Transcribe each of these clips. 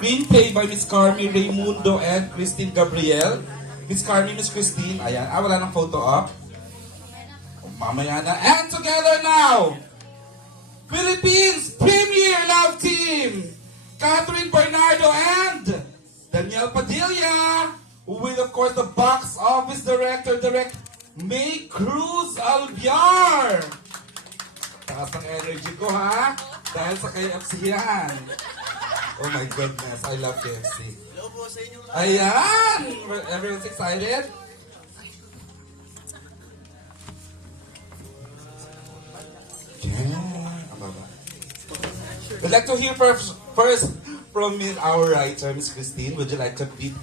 Screenplay by Miss Carmi Raimundo and Christine Gabriel. Miss Carmi, Miss Christine. Ayan. Wala ng photo up. Mamaya na. And together now, Philippines Premier Love Team, Catherine Bernardo and Daniel Padilla, with of course the box office director, Direct May Cruz Albiar. Taas ang energy ko ha, dahil sa KFC yan. Oh my goodness, I love KFC. Hello po sa inyo. Ayan! Everyone's excited? Yeah. Ang baba. We'd like to hear first from our writer, Miss Christine. Would you like to read?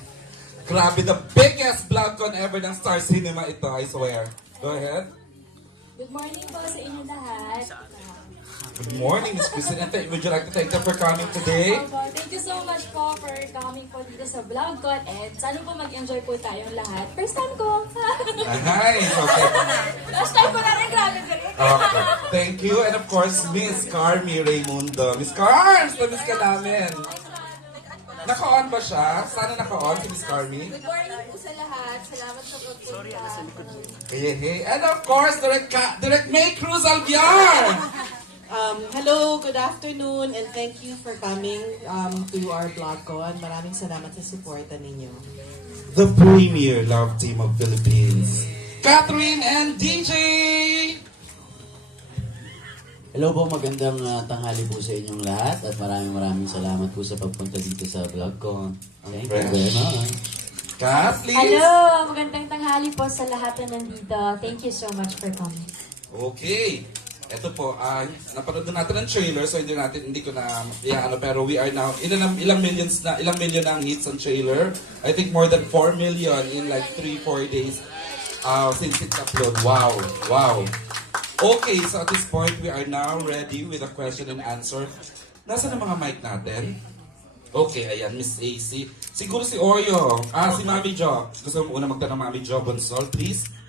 Grabe, the biggest vlogcon ever ng Star Cinema ito, I swear. Go ahead. Good morning po sa inyo lahat. Good morning, Miss Christine. And would you like to thank them for coming today? Thank you so much po for coming po dito sa vlogcon and sana po mag-enjoy po tayong lahat. First time ko. Nice, okay. Last time ko na rin, grabe ka rin. Okay. Thank you. And of course, Miss Carmi Raimundo. Miss Carms, na-miss ka namin. Naka-on ba siya? Sana naka-on si Miss Carmi. Good morning po sa lahat. Salamat sa pagpunta. Hey. And of course, Direct May Cruz Albiar. Hello, good afternoon, and thank you for coming to our vlogcon. Maraming salamat sa suporta ninyo. The Premier Love Team of Philippines, Catherine and DJ. Hello po, magandang tanghali po sa inyong lahat at maraming salamat po sa pagpunta dito sa vlog ko. Thank you very much. Kat, please. Hello! Magandang tanghali po sa lahat na nandito. Thank you so much for coming. Okay. Ito po, napanood na natin ang trailer, so hindi ko na pero we are now, ilang million ang hits ang trailer. I think more than 4 million in like 3-4 days since it's upload. Wow. Okay, so at this point, we are now ready with a question and answer. Nasaan ang mga mic natin? Okay, ayan, Miss AC. Siguro si Oreo. Si Mami Jo. Gusto mo una magtanong Mami Jo Bonsol, please?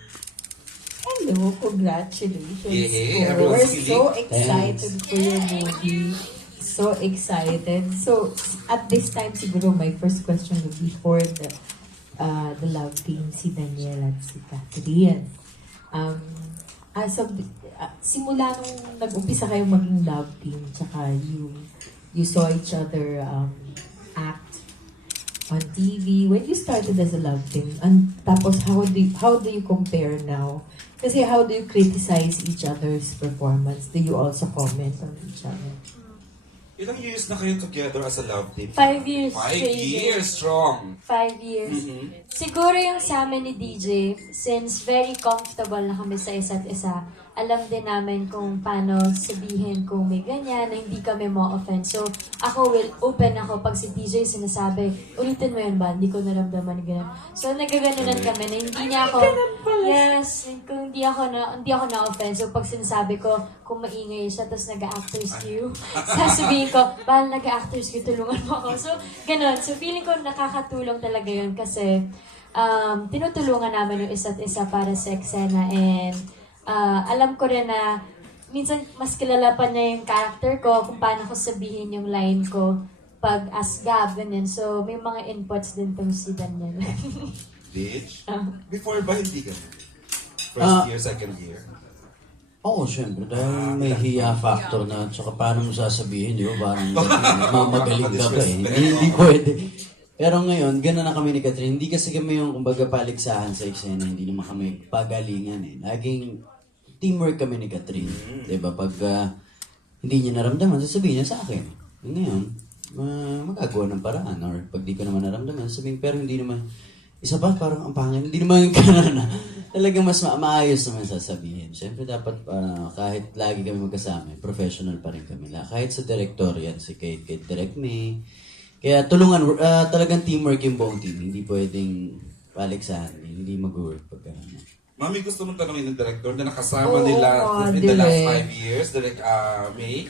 Hello, congratulations. Yeah, po. We're everyone's so excited for your movie. So excited. So, at this time, siguro my first question would be for the love team, si Daniel at si Catherine. Simula nung nag-umpisa kayong maging love team, tsaka you saw each other act on TV, when you started as a love team, and tapos how do you compare now? Kasi how do you criticize each other's performance? Do you also comment on each other? Ilang years na kayo together as a love team? 5 years. 5 straight. years strong. 5 years. Mhm. Siguro yung sa amin ni DJ, since very comfortable na kami sa isa't isa, alam din namin kung paano sabihin kung may ganyan, na hindi kami ma-offend. So, ako open ako pag si DJ sinasabi, ulitin mo yun ba? Hindi ko naramdaman ganyan. So, nagaganunan kami na hindi niya ako, yes, kung hindi ako na-offend. So, pag sinasabi ko, kung maingay siya, tapos nag-actors queue, sasabihin ko, bahal nag-actors queue, tulungan mo ako. So, ganun. So, feeling ko nakakatulong talaga yun kasi tinutulungan namin yung isa't isa para sa eksena and alam ko rin na minsan mas kilala pa niya yung character ko kung paano ko sabihin yung line ko pag as Gab, ganyan. So, may mga inputs din tong si Daniel. Bitch? Before ba hindi ka? First year, second year? Oo, syempre. Dahil may hiya factor na tsaka paano mo sasabihin, di ba? Parang mamagaling ka ba eh. Hindi pwede. Pero ngayon, gano'n na kami ni Catherine. Hindi kasi kami yung kumbaga paligsahan sa eksena. Hindi naman kami pagalingan eh. Laging teamwork kami ni Catherine. Diba? Pag hindi niya naramdaman, sasabihin niya sa akin. Ngayon, magagawa ng paraan. Or pag di ko naman naramdaman, sasabihin, pero hindi naman, isa pa, parang ang pangyan, hindi naman gano'n na. Talagang mas maayos naman sasabihin. Siyempre, dapat kahit lagi kami magkasama, professional pa rin kami. Kahit sa director yan, si kay Direct May. Kaya tulungan, talagang teamwork yung buong team. Hindi pwedeng paligsahan. Hindi mag-work pag gano'n. Mami, gusto mong tanongin ng director na nakasama nila in the last 5 years, Direct May?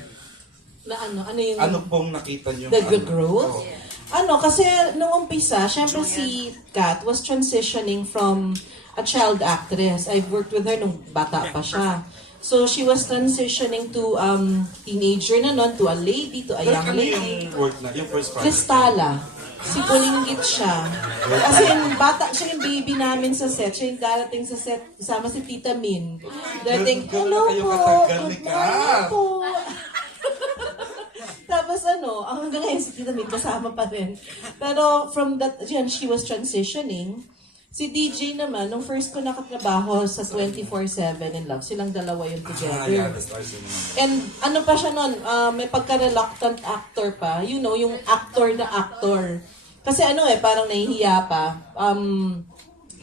Na ano yung... Ano pong nakita niyo? The growth? Kasi nung umpisa, syempre si Kat was transitioning from a child actress. I've worked with her nung bata pa siya. So she was transitioning to teenager na nun, to a lady, to a Pero young ano lady. yung work na, yung first project? Kristala. Si Bulinggit siya. Kasi yung bata, siya yung baby namin sa set. Siya yung darating sa set, kasama si Tita Min. Darating, Ganun hello na kayo po, katagal ni good morning Kat." po. Tapos hanggang ngayon si Tita Min kasama pa rin. Pero from that, yan, she was transitioning. Si DJ naman, nung first ko nakatrabaho sa 24/7 in Love, silang dalawa yung together. Yeah, the stars yun naman. And ano pa siya nun, may pagka-reluctant actor pa. You know, yung actor na actor. Kasi parang nahihiya pa.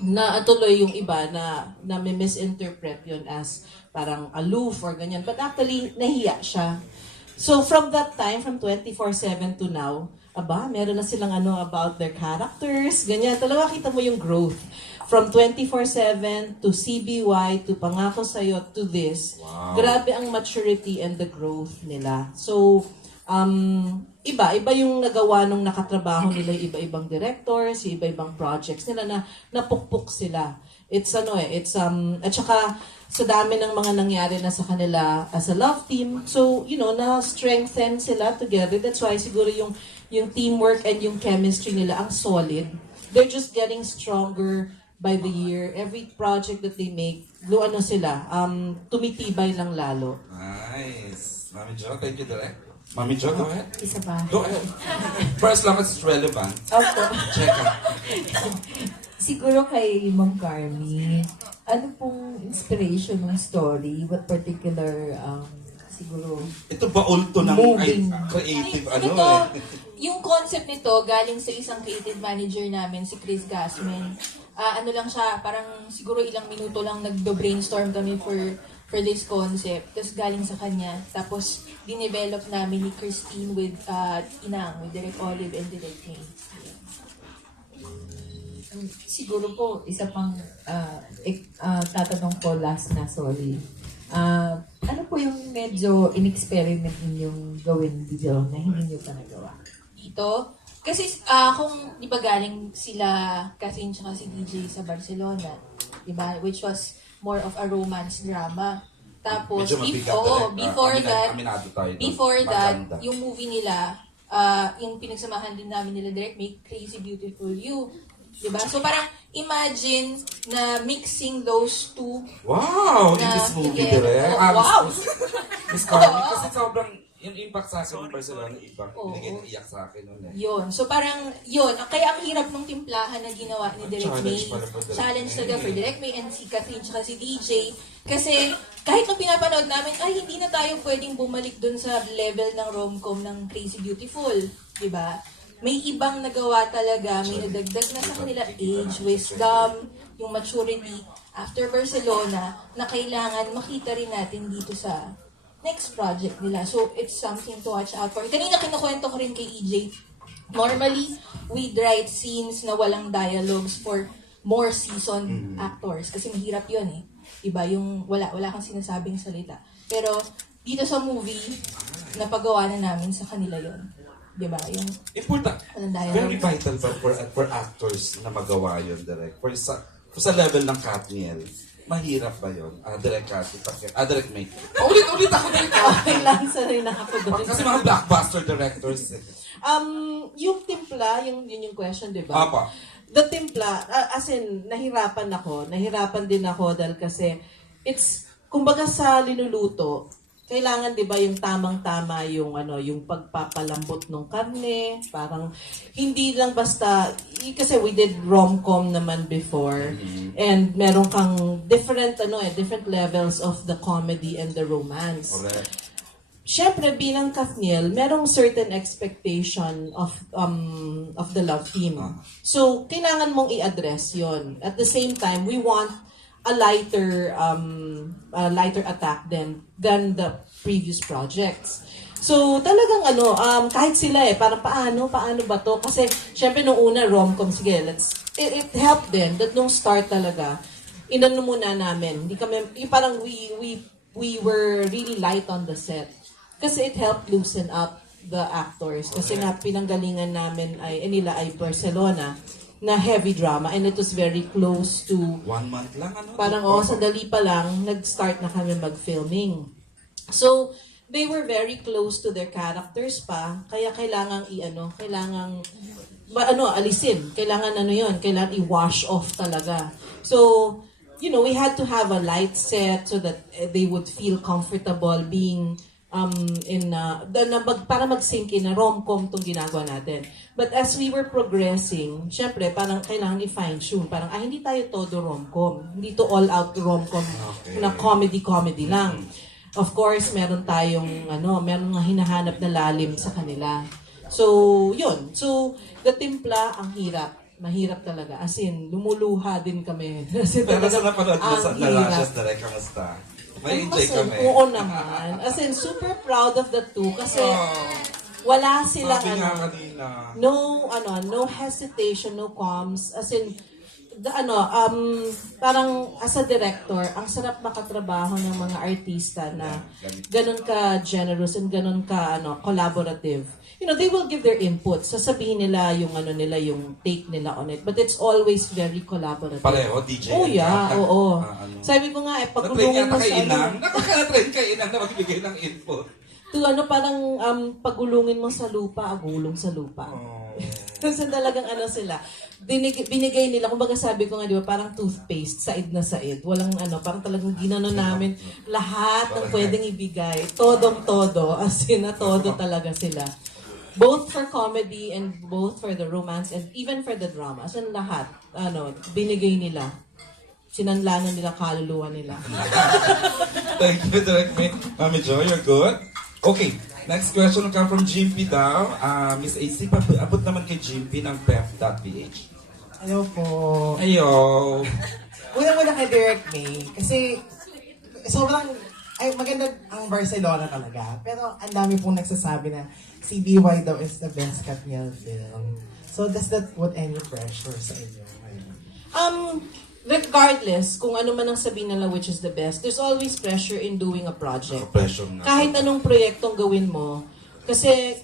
Na tuloy yung iba na may misinterpret yun as parang aloof or ganyan. But actually, nahiya siya. So from that time, from 24/7 to now, meron na silang about their characters, ganyan. Talaga kita mo yung growth. From 24/7 to CBY to Pangako Sa'yo to this. Wow. Grabe ang maturity and the growth nila. So, iba yung nagawa nung nakatrabaho nila yung iba-ibang directors, yung iba-ibang projects nila na napukpok sila. It's at saka sa dami ng mga nangyari na sa kanila as a love team. So, na-strengthen sila together. That's why siguro yung teamwork and yung chemistry nila ang solid. They're just getting stronger by the year. Every project that they make, tumitibay lang lalo. Nice. Mami Jo, thank you, Direk. Mami Jo, go ahead. Isa pa. Go ahead. First lang, it's relevant. Opo. Check out. Siguro kay Ma'am Carmi, ano pong inspiration ng story? What particular, siguro, Ito ba ulto ng Moving. creative Ito, yung concept nito galing sa isang creative manager namin, si Chris Gasman. Ano lang siya, parang siguro ilang minuto lang nagdo-brainstorm kami for this concept. Tapos galing sa kanya. Tapos dinevelop namin ni Christine with Inang, with Direk Olive and Direk May. siguro po, isa pang tatanong ko last na, sorry. Ano po yung medyo in-experiment ninyong gawin dito na hindi nyo pa nagawa? Dito, kasi kung di ba galing sila Catherine tsaka si DJ sa Barcelona, di ba? Which was more of a romance drama. Tapos, Medyo mabigat, before Direk. that, Maganda. yung movie nila, yung pinagsamahan din namin nila direct, Make Crazy Beautiful You. Diba? So parang imagine na mixing those two. Wow! In Na this movie, together. Direk. Oh, wow! Miss Carmen, Oo. kasi sobrang, yung impact sa akin ng Barcelona, ibang Oo. binigay ng iyak sa akin nun eh. Yun. So parang yun. Kaya ang hirap ng timplahan na ginawa ni Direk Challenge May. pala po, Direk Challenge May. talaga for Direk May and si Catherine tsaka si DJ. Kasi kahit nung pinapanood namin, ay hindi na tayo pwedeng bumalik dun sa level ng rom-com ng Crazy Beautiful. Diba? May ibang nagawa talaga, may nadagdag na sa kanila age, wisdom, yung maturity after Barcelona na kailangan makita rin natin dito sa next project nila. So, it's something to watch out for. Kanina kinukwento ko rin kay EJ, normally, we'd write scenes na walang dialogues for more seasoned actors kasi mahirap yun eh. Diba? Yung wala kang sinasabing salita. Pero, dito sa movie, napagawa na namin sa kanila yon. Diba? Yung Important. walang dialogue. Very vital ba for actors na magawa yun, Direk? For sa level ng Katniel, mahirap ba yun? Direk Katniel, Direk May. Ulit ako, Direk. Okay lang, sanay na ako doon. Kasi mga blockbuster directors eh. Yung timpla, yun yung question, di ba? Apa. The timpla, as in, nahirapan din ako dahil kasi, kumbaga sa linuluto, kailangan 'di ba yung tamang-tama yung yung pagpapalambot ng karne, parang hindi lang basta kasi we did rom-com naman before and meron kang different levels of the comedy and the romance. Correct. Siyempre, bilang Kathniel, merong certain expectation of the love team. So, kailangan mong i-address yon. At the same time, we want a lighter attack than the previous projects. So, talagang kahit sila parang paano ba to? Kasi, syempre, nung una, rom-com, sige, it helped them that nung start talaga, inano muna namin. Hindi kami, parang we were really light on the set. Kasi it helped loosen up the actors. Kasi nga pinanggalingan namin nila ay Barcelona. na heavy drama, and it was very close to 1 month lang, ano? parang sandali pa lang, nag-start na kami mag-filming. So, they were very close to their characters pa, kaya alisin. Kailangan i-wash off talaga. So, we had to have a light set so that they would feel comfortable being para mag-sync in na rom-com tong ginagawa natin. But as we were progressing, syempre, parang kailangan i-fine-tune. Parang, hindi tayo todo rom-com. Hindi to all-out rom-com na comedy-comedy lang. Of course, meron tayong, meron nga hinahanap na lalim sa kanila. So, yun. So, the timpla, ang hirap. Mahirap talaga. As in, lumuluha din kami. As in, Pero sa talagang napanood mo sa ang hirap. Lashes Direct, kamusta? May enjoy As in, kami. oo naman. As in, super proud of the two kasi wala silang Sabi nga kanina. no hesitation, no qualms. As in, parang as a director, ang sarap makatrabaho ng mga artista na ganun ka generous and ganun ka collaborative. They will give their input. Sasabihin nila yung yung take nila on it. But it's always very collaborative. Pareho, DJ. Oh yeah, oo. Ano. Sabi ko nga, Na-train pagulungin yata mo kay sa Inang. Nakaka-train kay Inang na magbigay ng input. parang pagulungin mo sa lupa, agulong sa lupa. Oh. Kasi talagang sila. Binigay nila, kumbaga sabi ko nga, di ba, parang toothpaste, said na said. Walang parang talagang ginano namin lahat ng pwedeng ibigay. Todong-todo, as in na todo talaga sila. Both for comedy and both for the romance and even for the drama. As in lahat, binigay nila. Sinanlanan nila, kaluluwa nila. Thank you, Direct Mami Jo. You're good? Okay. Next question will come from Jimpy daw. Miss AC, abot naman kay Jimpy ng pep.ph. Hello po. Ayo. Una-una kay Direct May. Kasi sobrang maganda ang Barcelona talaga. Pero ang dami pong nagsasabi na CBY daw is the best Katniel film. So does that put any pressure sa inyo? Regardless kung ano man ang sabihin nila which is the best, there's always pressure in doing a project. Pressure nga. Kahit anong proyektong gawin mo, kasi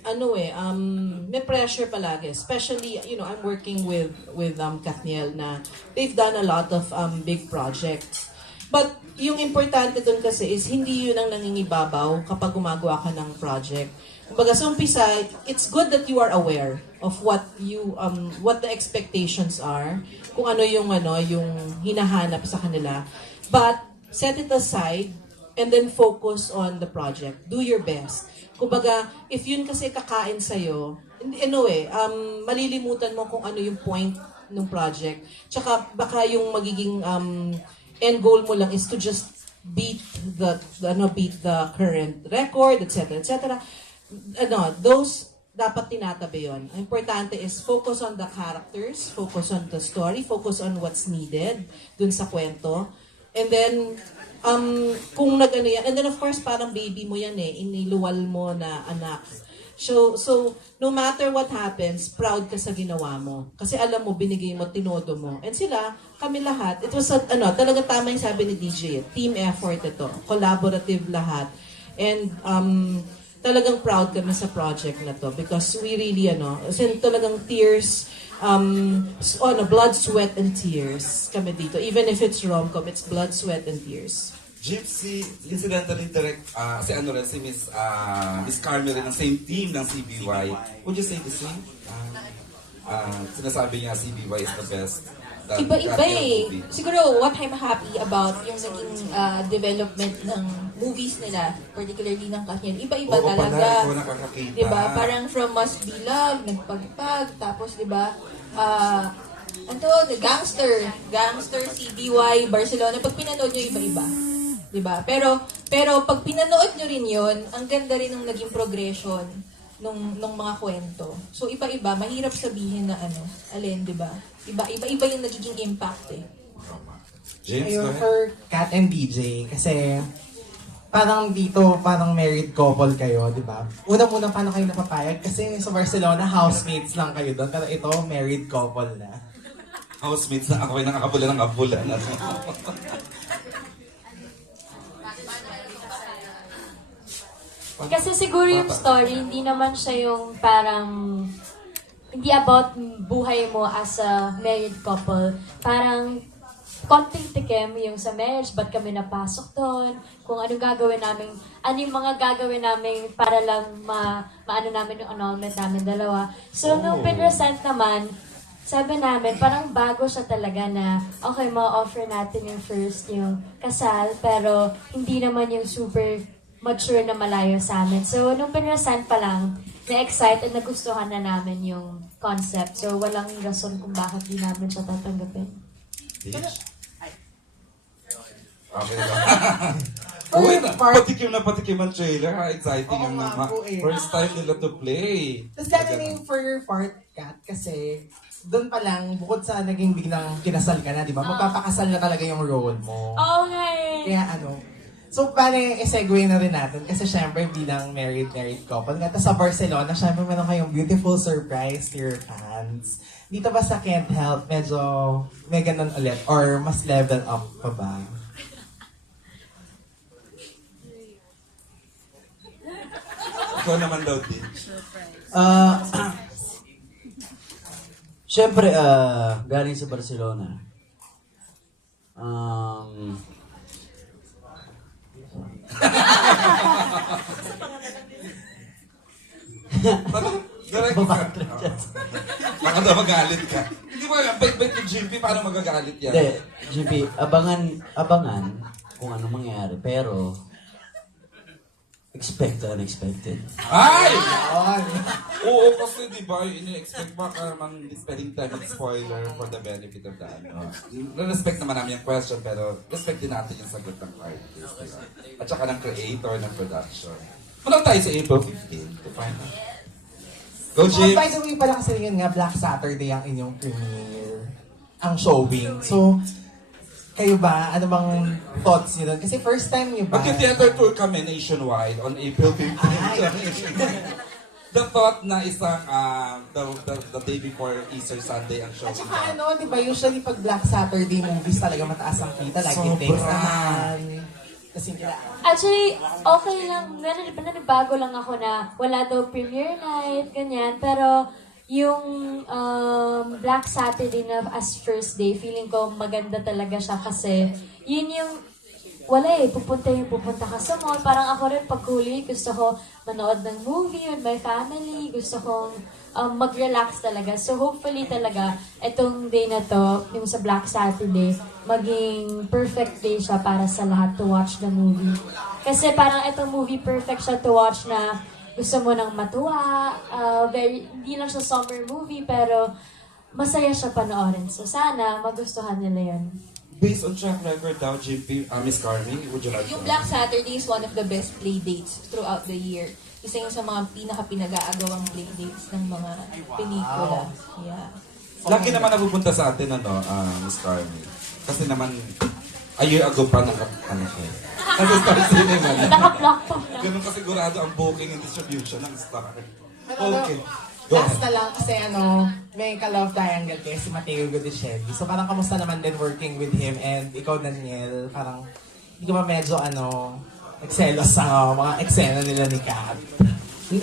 may pressure palagi. Especially, I'm working with Katniel na they've done a lot of big projects. But yung importante dun kasi is hindi yun ang nangingibabaw kapag gumagawa ka ng project. Kumbaga sa umpisa, it's good that you are aware of what the expectations are, kung ano yung hinahanap sa kanila. But set it aside and then focus on the project. Do your best. Kumbaga, if yun kasi kakain sa'yo, malilimutan mo kung ano yung point ng project. Tsaka baka yung magiging end goal mo lang is to just beat the current record, etc. etc. Those dapat tinatabi yun. Ang importante is focus on the characters, focus on the story, focus on what's needed dun sa kwento. And then, kung yan, and then of course, parang baby mo yan iniluwal mo na anak. So, no matter what happens, proud ka sa ginawa mo. Kasi alam mo, binigay mo, tinodo mo. And sila, kami lahat, it was, talaga tama yung sabi ni DJ, team effort ito, collaborative lahat. And, talagang proud kami sa project na to because we really, talagang tears, blood, sweat, and tears kami dito. Even if it's rom-com, it's blood, sweat, and tears. Gypsy, incidentally direct, si Miss Carmen rin ng same team ng CBY. Would you say the same? Sinasabi niya CBY is the best. Iba-iba eh. Siguro, what I'm happy about yung naging development ng movies nila, particularly ng Katniel, iba-iba Oo, talaga. pala, ikaw nakakakita. Diba? Parang from Must Be Loved, nagpagpag, tapos diba, the Gangster, CBY, Barcelona, pag pinanood nyo, iba-iba. Diba? Pero pag pinanood nyo rin yun, ang ganda rin ng naging progression nung mga kwento. So, iba-iba, mahirap sabihin na alin, diba? Iba-iba yung nagiging impact eh. James, go Ayun, ahead. for Kat and DJ, kasi parang dito, parang married couple kayo, di ba? Una-muna, paano kayo napapayag? Kasi sa Barcelona, housemates lang kayo doon. Pero ito, married couple na. Housemates na ako ay nakakapula ng apulan. Kasi siguro yung story, hindi naman siya yung parang hindi about buhay mo as a married couple. Parang konting tikim yung sa marriage, ba't kami napasok doon, kung ano gagawin namin, ano yung mga gagawin namin para lang maano namin yung annulment namin dalawa. So, nung pinresent naman, sabi namin, parang bago siya talaga na, okay, ma-offer natin yung first, yung kasal, pero hindi naman yung super mature na malayo sa amin. So, nung pinresent pa lang, na-excite at nagustuhan na namin yung concept. So, walang rason kung bakit di namin siya tatanggapin. Okay na ba? Uy, patikim ang trailer. Ha? Exciting Oo yung nga po eh. first time nila to play. Tapos dati na yung for your part, Kat, kasi doon pa lang, bukod sa naging biglang kinasal ka na, di ba? Magpapakasal na talaga yung role mo. Okay! Kaya so paano i-segue na rin natin? Kasi syempre bilang married couple, nga sa Barcelona, syempre meron kayong beautiful surprise to your fans. Dito ba sa Can't Help, medyo may ganun ulit? Or mas level up pa ba? Ikaw naman daw din. Siyempre, galing sa Barcelona. Direct ka. Baka daw magalit ka. Hindi mo alam, bait-bait yung GP, paano magagalit yan? Hindi, GP, abangan kung ano mangyari. Pero, expect the unexpected. Ay! Yun. Oo, kasi di ba, ini-expect baka man spending time with spoiler for the benefit of the ano. Na-respect naman namin yung question, pero respect din natin yung sagot ng artist. Diba? At saka ng creator ng production. Manood tayo sa April 15 to find out. Go, James! By the way pala kasi yun nga, Black Saturday ang inyong premiere. Ang showing. So, kayo ba? Ano bang thoughts niyo doon? Kasi first time niyo ba? Mag-theater tour kami nationwide on April 15. The thought na isang, the day before Easter Sunday ang show. At saka di ba, usually pag Black Saturday movies talaga mataas ang kita. Like it takes naman. Kasi Actually, okay lang. Nanibago lang ako na wala daw premiere night, ganyan. Pero yung Black Saturday na as first day, feeling ko maganda talaga siya kasi yun yung wala pupunta ka sa mall. Parang ako rin pag huli, gusto ko manood ng movie with my family, gusto kong mag-relax talaga. So hopefully talaga, itong day na to, yung sa Black Saturday, maging perfect day siya para sa lahat to watch the movie. Kasi parang itong movie perfect siya to watch na gusto mo nang matuwa, hindi lang siya summer movie, pero masaya siya panoorin. So sana magustuhan nila yun. Based on track record daw, GP, Miss Carmi, would you like Yung to? Black Saturday is one of the best play dates throughout the year. Isa yung sa mga pinaka-pinag-aagawang play dates ng mga pelikula. Yeah. Lagi naman napupunta sa atin, Miss Carmi. Kasi naman, a year ago pa nasa Star Cinema na. Naka-block pa na. Ganun kasigurado ang booking and distribution ng Star. Pero Okay. Go last ahead. na lang kasi may ka-love triangle kayo si Mateo Gutierrez. So parang kamusta naman din working with him and ikaw, Daniel, parang hindi ka ba medyo nagselos sa mga eksena nila ni Kat?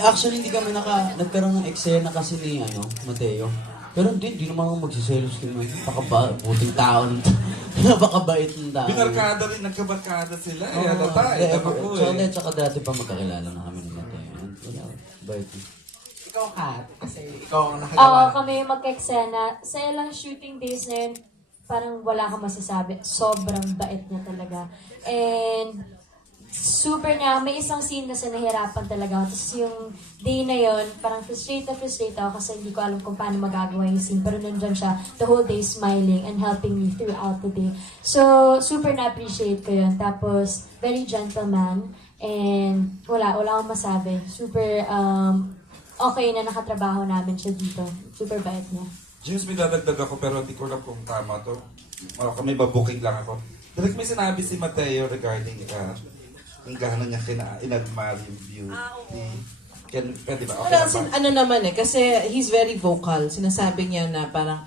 Actually, hindi kami nagkaroon ng eksena kasi ni Mateo. Pero hindi naman ako magsiselos kay Mateo. Buting tao. Napakabait ng tao. Binarkada rin, nagkabarkada sila. Oo, Halata, tama ko Tsaka dati pa magkakilala na kami ni Mateo. Wala, bait. Ikaw, Kat, kasi ikaw ang Oo, nakagawa. kami mag-eksena. Sa ilang shooting days na yun, parang wala kang masasabi. Sobrang bait niya talaga. And super niya, may isang scene kasi nahirapan talaga ako. Tapos yung day na yun, parang frustrated ako kasi hindi ko alam kung paano magagawa yung scene. Pero nandyan siya the whole day smiling and helping me throughout the day. So, super na-appreciate ko yun. Tapos, very gentleman. And wala akong masabi. Super, okay na nakatrabaho namin siya dito. Super bait niya. James, may dadagdag ako pero hindi ko alam kung tama to. May babooking lang ako. Direct may sinabi si Mateo regarding kung gaano niya inadmire yung beauty. Pwede ba? Okay Well, na ba? naman kasi he's very vocal. Sinasabi niya na parang,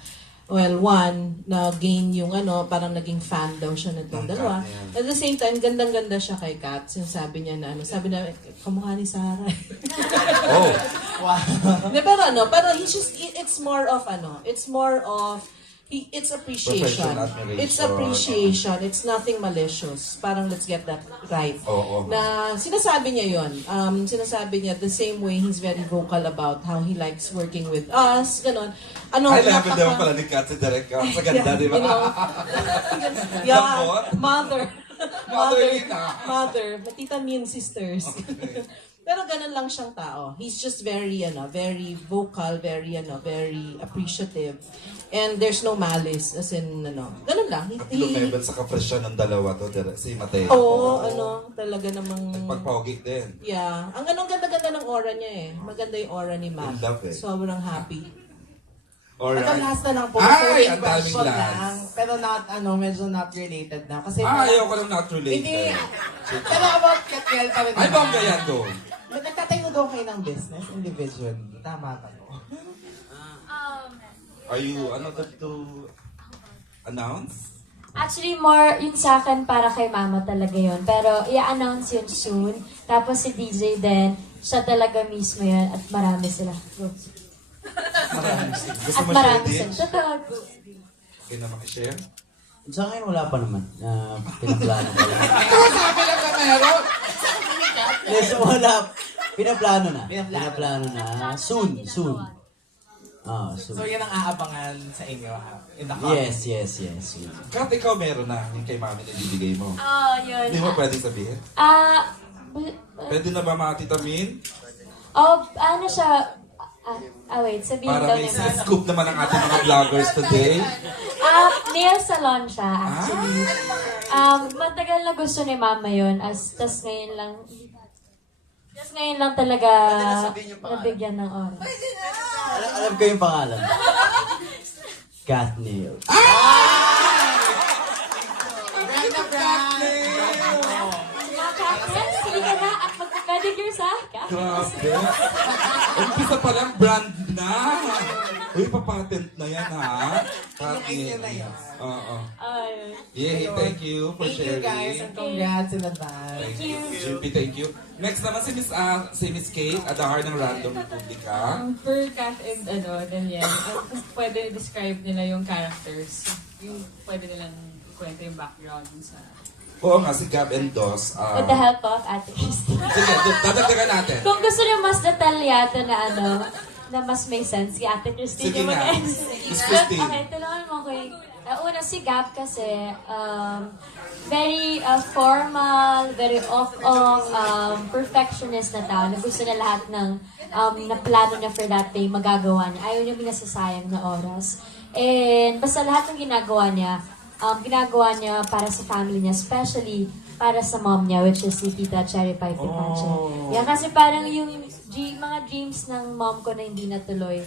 well, one, na-gain yung parang naging fan daw siya nitong Ng dalawa. Katniel. At the same time, gandang-ganda siya kay Kat. Sinasabi niya na sabi na, kamukha ni Sarah. Oh. Pero it's more of, it's appreciation. Professional admiration. It's appreciation. It's nothing malicious. Parang let's get that right. Oo. Na sinasabi niya yon. Sinasabi niya the same way he's very vocal about how he likes working with us. Ganon. Ay, labi naman pala ni Kat si Derek. Sa ganda, di ba? You know, yeah, Lambot? mother. Motherly na. Mother. Matita mean sisters. Pero ganun lang siyang tao. He's just very vocal, very appreciative. And there's no malice, as in, ganun lang. Lumebel sa kapresyon ng dalawa to, si Mateo. Oo, talaga namang... Pagpogi din. Yeah. Ang ganda-ganda ng aura niya eh. Maganda yung aura ni Matt. In love eh. Sobrang happy. Ito Alright. last na lang po. Ay, Sorry, ang daming question last. lang. Pero not, medyo not related na. Kasi Ayaw ko lang not Hindi. related. Pero about Katniel pa rin. Ay, bongga yan doon. Nagtatayo daw kayo ng business individually. Tama ba po? Are you, to announce? Actually, more yun sa akin para kay mama talaga yun. Pero i-announce yun soon. Tapos si DJ din, siya talaga mismo yun. At marami sila. Gusto At mo marami share sila. din? Totoo. Okay na makishare? Sa akin wala pa naman. Pinaplano pa lang. Sabi lang na meron! Yes, wala. Pinaplano na. Pinaplano. Pinaplano na. Soon. Soon. So yan ang aabangan sa inyo in the comments. Yes. Kat, ikaw meron na yung kay mami na ibibigay mo. Yun. Hindi mo pwedeng sabihin? Pwede na ba mga Tita Min? Ano siya? Wait, sabihin Para daw may niya. scoop naman ang ating mga vloggers today. Nail salon siya, actually. Matagal na gusto ni mama yun. Tas ngayon lang talaga nabigyan ng oras. Alam ko yung pangalan. Katniel. Kakakil, sige ka na at magpa-pedicure sa akin. Grabe. Umpisa pa lang brand na. Uy, papatent na yan ha. Ayun na yan. Oo. Ayun. Yay, thank you for Thank you sharing. guys and congrats in advance. Thank you. JP, thank you. Next naman si Miss Kate, Adahar ng Random Republica. Per Kat and Daniel, pwede describe nila yung characters. Yung pwede nilang ikwento yung background sa... Oo nga, si Gab and Dos. With the help of Ate Christine. Sige, dadagdagan natin. Kung gusto niyo mas detalyado na na mas may sense, si Ate Christine Sige yung nga. mag-explain. Miss Christine. Okay, tulungan mo ko yung... una, si Gab kasi, very formal, very off-off, perfectionist na tao, na gusto na lahat ng na plano niya for that day, magagawa niya. Ayaw niya binasasayang na oras. And basta lahat ng ginagawa niya para sa family niya, especially para sa mom niya, which is si Tita Cherry Pie Pipache. Yeah, kasi parang yung mga dreams ng mom ko na hindi natuloy,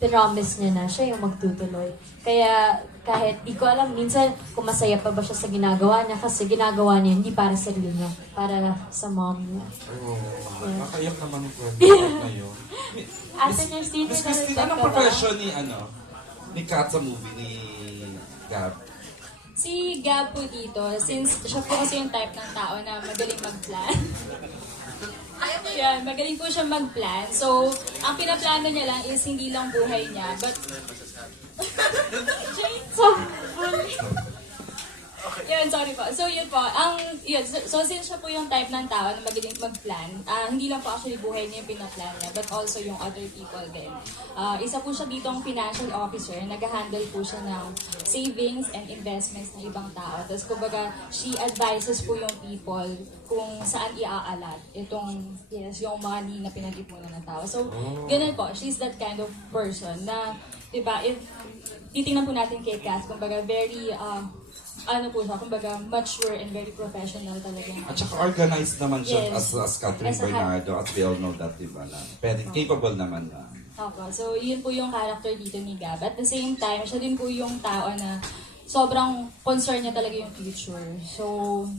promise niya na siya yung magtutuloy. Kaya kahit di ko alam, minsan kung masaya pa ba siya sa ginagawa niya, kasi ginagawa niya hindi para sa sarili niya, para sa mom niya. Makayak naman yung kwento na yun. Ate Christine, Miss Christine, anong profession ni Kat sa movie ni Gab? Si Gab po dito, since siya po kasi yung type ng tao na magaling mag-plan. Yan, magaling po siya mag-plan. So, ang pinaplano niya lang is hindi lang buhay niya, but... So, Yun, sorry po. So, yun po. So, since siya po yung type ng tao na magaling mag-plan, hindi lang po actually buhay niya yung pinaplan niya, but also yung other people din. Isa po siya dito ang financial officer. Nag-handle po siya ng savings and investments ng ibang tao. Tapos, kumbaga, she advises po yung people kung saan i-aalat itong, yung money na pinag-ipunan ng tao. So, ganun po. She's that kind of person na, diba, if titingnan po natin kay Kat, kumbaga, very, kumbaga, mature and very professional talaga. At saka organized naman siya Yes. as Catherine As a Bernardo, as we all know that, diba? Pwede, capable naman na. Opo. So, yun po yung character dito ni Gab. At the same time, siya din po yung tao na sobrang concern niya talaga yung future. So,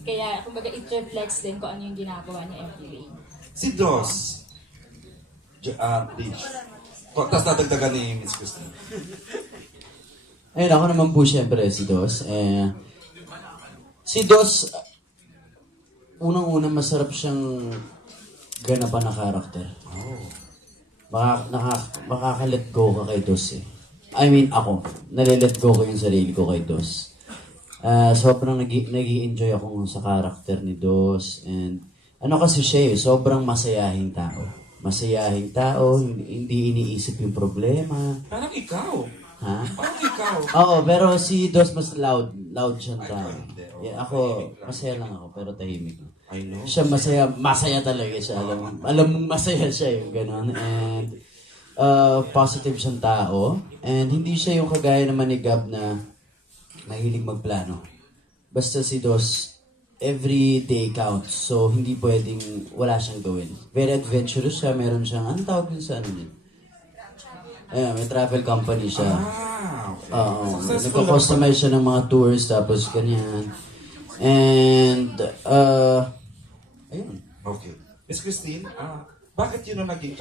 kaya, kumbaga, it reflects din kung ano yung ginagawa niya every day. Si Dos, Beach. Tapos nadagdagan ni Miss Christine. Ayun, ako naman po siyempre si Dos. Si Dos, unang-una masarap siyang ganapan na karakter. Makaka-let go ka kay Dos eh. I mean, ako. Nalilet go ko yung sarili ko kay Dos. Sobrang nag-i-enjoy ako sa karakter ni Dos. And ano kasi siya eh, sobrang masayahing tao. Masayahing tao, hindi iniisip yung problema. Parang ikaw. Ha? Parang ikaw. Oo, pero si Dos mas loud. Loud siyang tao. hindi. Oo, Yeah, ako, masaya lang ako, pero tahimik lang. I know. Siya masaya talaga siya. Alam mong masaya siya yung gano'n. And positive siyang tao. And hindi siya yung kagaya naman ni Gab na mahilig magplano. Basta si Dos, every day counts. So, hindi pwedeng wala siyang gawin. Very adventurous siya. Meron siyang, anong tawag yun sa ano yun? Ayun, may travel company siya. Okay. Oo. Successful Nagko-customize siya ng mga tours, tapos ganyan. And, ayun. Okay. Miss Christine, bakit yun ang naging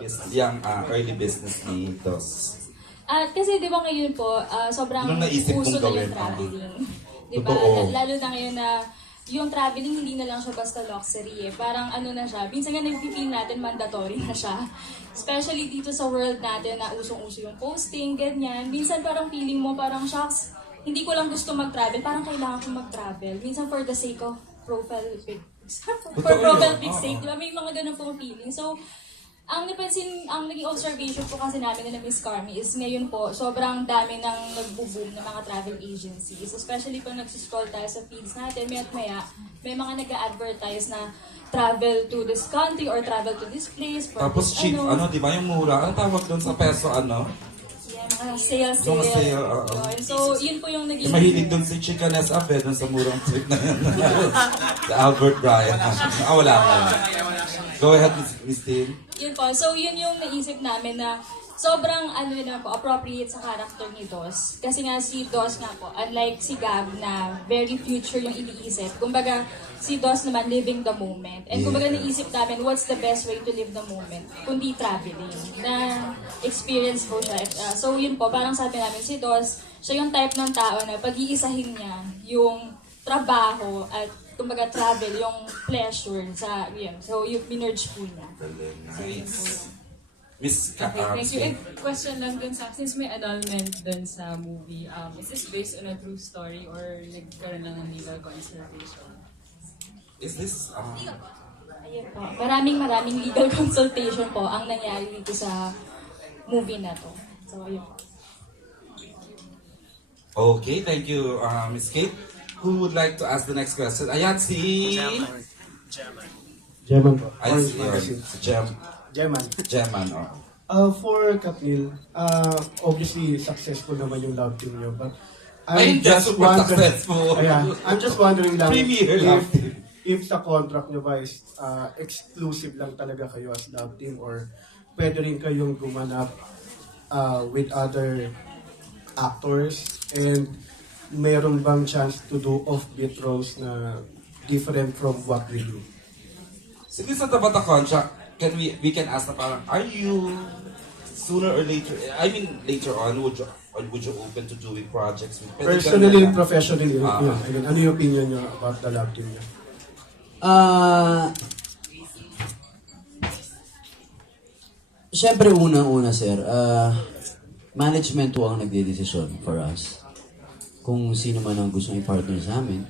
business, yung early business ni Dos? Kasi di ba ngayon po, sobrang Anong naisip uso mong na gawin? yung traveling. Di ba? Totoo. Lalo na ngayon na yung traveling hindi na lang siya basta luxury eh. Parang ano na siya, minsan nga nag-feel natin mandatory na siya. Especially dito sa world natin na usong-uso yung posting, ganyan. Minsan parang feeling mo parang shocks, hindi ko lang gusto mag-travel, parang kailangan ko mag-travel. Minsan for the sake of profile pics. For profile pics sake, di ba? May mga ganun pong feeling. So, ang naging observation po kasi namin nila Miss Carmi is ngayon po, sobrang dami ng nagbo-boom ng mga travel agencies. Especially pag nagsiscroll tayo sa feeds natin, maya may mga nag-advertise na travel to this country or travel to this place. For Tapos this, cheap, di ba yung mura? Ang tawag doon sa peso, Yeah, mga sale. Yung sale, oo. Yun. So, yun po yung naging... Mahilig doon si Chicanes Abe, doon sa murang trip na yun. Sa Albert Bryan. Wala ka. Go ahead, Miss Tin. Yun po. So, yun yung naisip namin na sobrang appropriate sa character ni Dos. Kasi nga si Dos nga po, unlike si Gab na very future yung iniisip. Kumbaga, si Dos naman living the moment. And kumbaga naisip namin, what's the best way to live the moment? Kundi traveling. Na experience po siya. So yun po, parang sabi namin, si Dos, siya yung type ng tao na pag-iisahin niya yung trabaho at kumbaga travel, yung pleasure sa yun. So yung minerge po niya. So yun po yun. Miss Okay, thank you. And question lang dun sa, since may annulment dun sa movie, is this based on a true story or nagkaroon lang ng legal consultation? Is this, Ayun po. Maraming legal consultation po ang nangyari dito sa movie na to. So ayun po. Okay, thank you, Miss Kate. Who would like to ask the next question? Ayan, si... German po. Ayan, si German. Geman, oh. For Kapil, obviously successful naman yung love team nyo, but Ay, just super successful. Ayan, I'm just wondering lang Premier love team. if sa contract nyo ba is exclusive lang talaga kayo as love team or pwede rin kayong gumanap with other actors and meron bang chance to do offbeat roles na different from what we do? Sige sa tabat na contract, we can ask na parang, are you sooner or later, I mean later on, would you open to doing projects with Personally and professionally, Ah. yun. I mean, ano yung opinion nyo about the love team nyo? Siyempre, unang-una, sir, management po ang nagdedesisyon for us. Kung sino man ang gusto i-partner sa amin.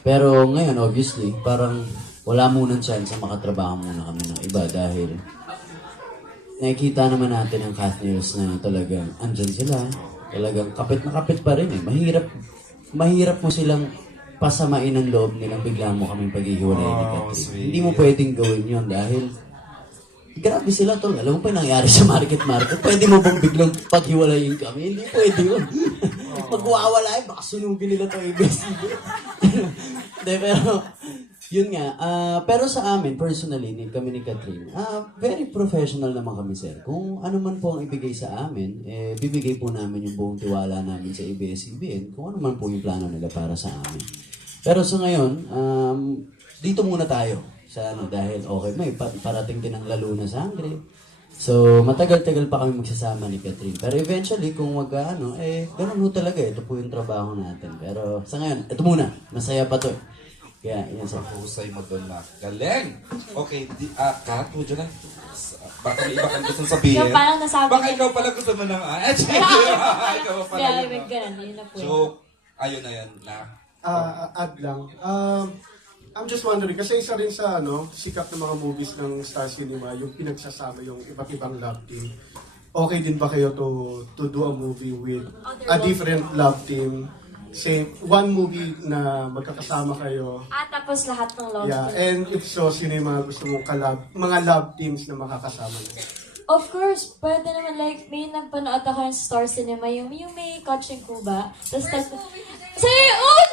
Pero ngayon, obviously, parang wala munang chance na makatrabaho muna kami ng iba dahil nakikita naman natin ang Kathniels na talagang andyan sila. Talagang kapit na kapit pa rin eh. Mahirap mo silang pasamain ang loob nilang bigla mo kaming paghihiwalay ni Catherine. sweet. Hindi mo pwedeng gawin yon dahil grabe sila tol. Alam mo pa yung nangyari sa market. Pwede mo bang biglang paghiwalayin kami? Hindi pwede yun. Magwawala baka sunugin nila itong ABS-CBN. Hindi, pero yun nga. Pero sa amin, personally, kami ni Catherine, very professional naman kami, sir. Kung ano man po ang ibigay sa amin, bibigay po namin yung buong tiwala namin sa ABS-CBN kung ano man po yung plano nila para sa amin. Pero sa ngayon, dito muna tayo sa dahil okay, may parating din ang lalo na sangre. So, matagal-tagal pa kami magsasama ni Catherine. Pero eventually, kung ano, ganun ho talaga. Ito po yung trabaho natin. Pero sa ngayon, ito muna. Masaya pa to. Kaya, yan sa... Husay mo doon na. Galing! Okay, Kat, would you like to... Baka may iba kang gusto sabihin. Yung parang nasabi Baka niya- ikaw pala gusto mo ng... ikaw pala Kaya yun. may ganun, yun na po. Joke. Ayun na yan na. Add lang. I'm just wondering, kasi isa rin sa sikat ng mga movies ng Star Cinema, yung pinagsasama yung iba't ibang love team. Okay din ba kayo to do a movie with a different love team? Say, one movie na magkakasama kayo. Tapos lahat ng love Yeah, team. and if so, sino yung mga gusto mong mga love teams na makakasama niyo? Of course, pwede naman like, may nagpanood ako ng Star Cinema, yung may coaching ko ba? Tapos, say,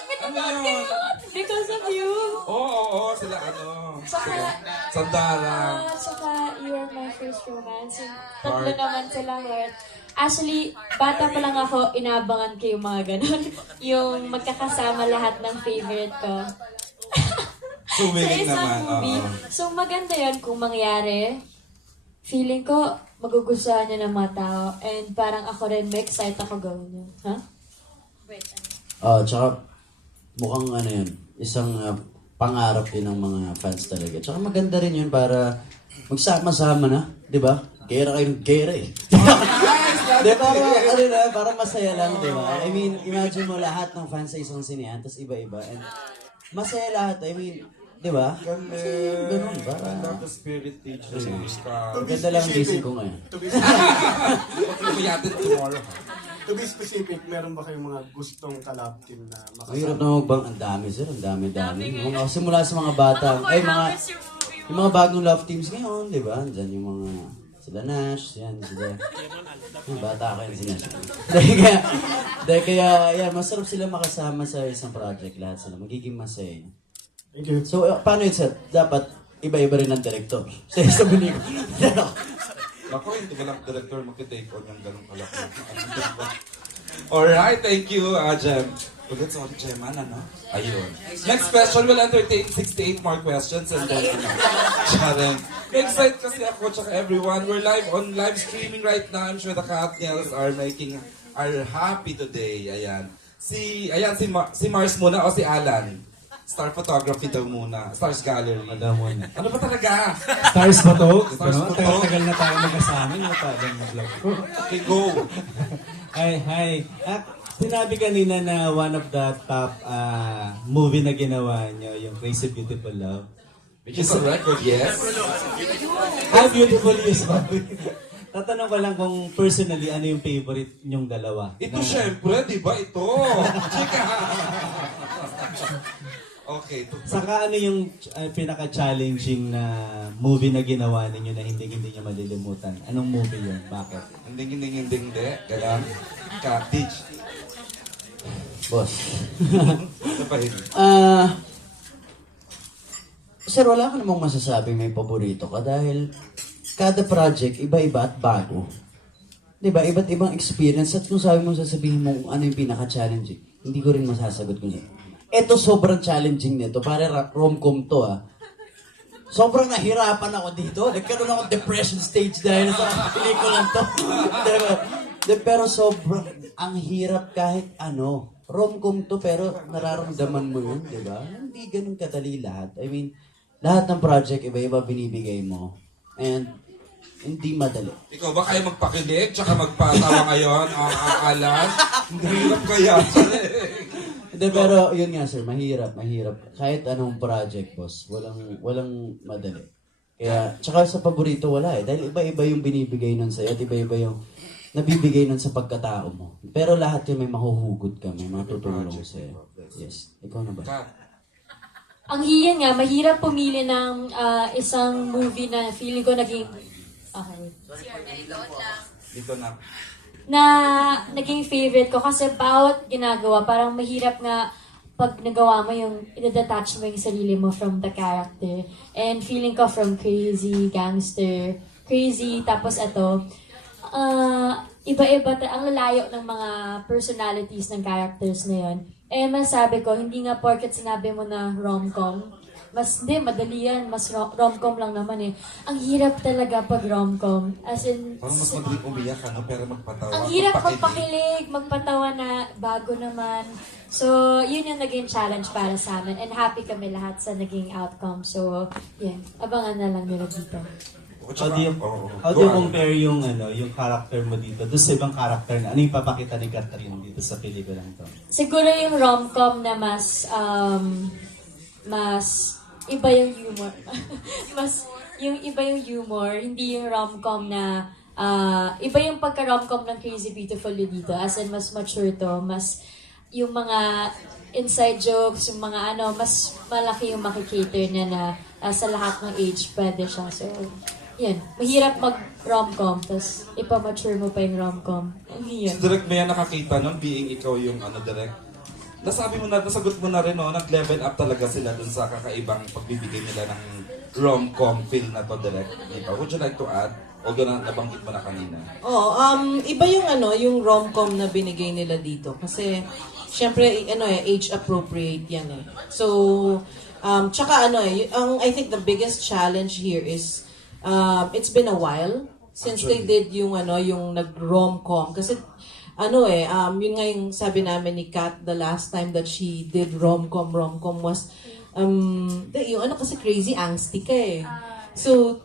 pinanood kayo! Because of you! Oo, sila Saka, Sandara. Saka, You're My First Romance. Yung tatlo naman sila, Heart. Actually, bata pa lang ako, inabangan ko yung mga ganun. Yung magkakasama lahat ng favorite ko. So, willing Sa isang naman. movie. Oo. So, maganda yun kung mangyari. Feeling ko, magugustuhan niya ng mga tao. And parang ako rin, may excite ako gawin yun. Ha? Tsaka, mukhang yun, isang pangarap din ng mga fans talaga. Tsaka maganda rin yun para magsama-sama na, di ba? Gera kayong gera eh. Di, para masaya lang, di ba? I mean, imagine mo lahat ng fans sa isang sinehan, tapos iba-iba. And masaya lahat, I mean, di ba? Ganun, para... I love the spirit teacher. Ganda lang gising ko ngayon. Kuyatin tomorrow. To be specific, meron ba kayong mga gustong kalab team na Mahirap makasama? na magbang, ang dami sir, ang dami-dami. Simula sa mga bata, yung mga bagong love teams ngayon, di ba? Diyan yung mga, sila Nash, yan, sila. Yung bata ka yan, si Nash. Kaya, yan, masarap sila makasama sa isang project, lahat sila, magiging masaya. Thank you. So, paano yun, sir? Dapat, iba-iba rin ang director. Sabi niyo. Ako, hindi ka lang director makitake on yung ganong kalaki. Alright, thank you, Jem. Ulit, sorry, Jem, ano? Ayun. Next question will entertain 68 more questions and then, Sharon. Excited kasi ako, tsaka everyone. We're on live streaming right now. I'm sure the Katniels are happy today. Ayan. Si Mars muna o si Alan? Star photography daw muna. Stars Gallery. Ano ba talaga? Stars ba to? Stars ba to? Tagal na tayo magkasama. Yung tagal na vlog ko. Okay, go. Hi. Sinabi kanina na one of the top movie na ginawa nyo, yung Crazy Beautiful Love. Which is a record, yes? Beautiful is tatanong ko lang kung personally, ano yung favorite nyong dalawa? Ito syempre, di ba? Ito. Chika. Okay. Saka ano yung pinaka-challenging na movie na ginawa ninyo na hindi nyo malilimutan? Anong movie yun? Bakit? Hindi. Ganyan. Ditch. Boss. Ano pa yun? Sir, wala ka namang masasabing may paborito ka dahil kada project, iba-iba at bago. Diba? Iba't ibang experience at kung sabi mo sasabihin mo kung ano yung pinaka-challenging, hindi ko rin masasagot kung saan. Ito sobrang challenging nito. Para rom-com to Sobrang nahirapan ako dito. Nagkaroon ako depression stage dahil sa pelikulang to. Diba? Pero sobrang, ang hirap kahit ano. Rom-com to pero nararamdaman mo yun, di ba? Hindi ganun kadali lahat. I mean, lahat ng project, iba-iba binibigay mo. And, hindi madali. Ikaw ba kayo magpakilig tsaka magpatawa ngayon? Alan? Hindi hirap kaya. Hindi, pero yun nga sir, mahirap. Kahit anong project, boss, walang madali. Kaya, tsaka sa paborito wala Dahil iba-iba yung binibigay nun sa'yo at iba-iba yung nabibigay nun sa pagkatao mo. Pero lahat yun may mahuhugot ka, may matutulong sa'yo. Yes. Ikaw na ba? Ang hiyan nga, mahirap pumili ng isang movie na feeling ko naging... Okay. Dito na. Na naging favorite ko kasi bawat ginagawa, parang mahirap nga pag nagawa mo yung i-detach mo yung sarili mo from the character. And feeling ko from crazy, gangster, crazy, tapos ito, iba-iba, ang lalayo ng mga personalities ng characters na yun. Eh, masabi ko, hindi nga porket sinabi mo na rom-com, madali yan, mas rom-com lang naman eh. Ang hirap talaga pag rom-com. As in, Parang mas madaling umiyak, ano, pero magpatawa. ang hirap magpakilig. magpatawa na bago naman. So, yun yung naging challenge para sa amin. And happy kami lahat sa naging outcome. So, yeah, abangan na lang nila dito. O, How tsaka- do you, oo. how do Go you on. compare yung yung character mo dito doon sa ibang character na ano yung papakita ni Catherine dito sa pelikulang to? Siguro yung rom-com na mas iba yung humor. Iba yung humor, hindi yung rom-com na iba yung pagka-rom-com ng Crazy Beautiful You dito. As in, mas mature to, mas yung mga inside jokes, yung mga mas malaki yung makikater niya na sa lahat ng age pwede siya. So, yan. Mahirap mag-rom-com, tapos ipa-mature mo pa yung rom-com. Ang Si hirap. Direk Maya nakakita nun, being ikaw yung Direk. Nasagot mo na rin, no, nag-level up talaga sila dun sa kakaibang pagbibigay nila ng rom-com feel na to, Direk. Diba? Would you like to add? O gano'n, nabanggit mo na kanina. Iba yung yung rom-com na binigay nila dito kasi syempre age appropriate yan eh. So tsaka I think the biggest challenge here is it's been a while since they did yung yung nag-rom-com kasi yun nga yung sabi namin ni Kat the last time that she did rom-com was yung kasi crazy angsty ka eh. So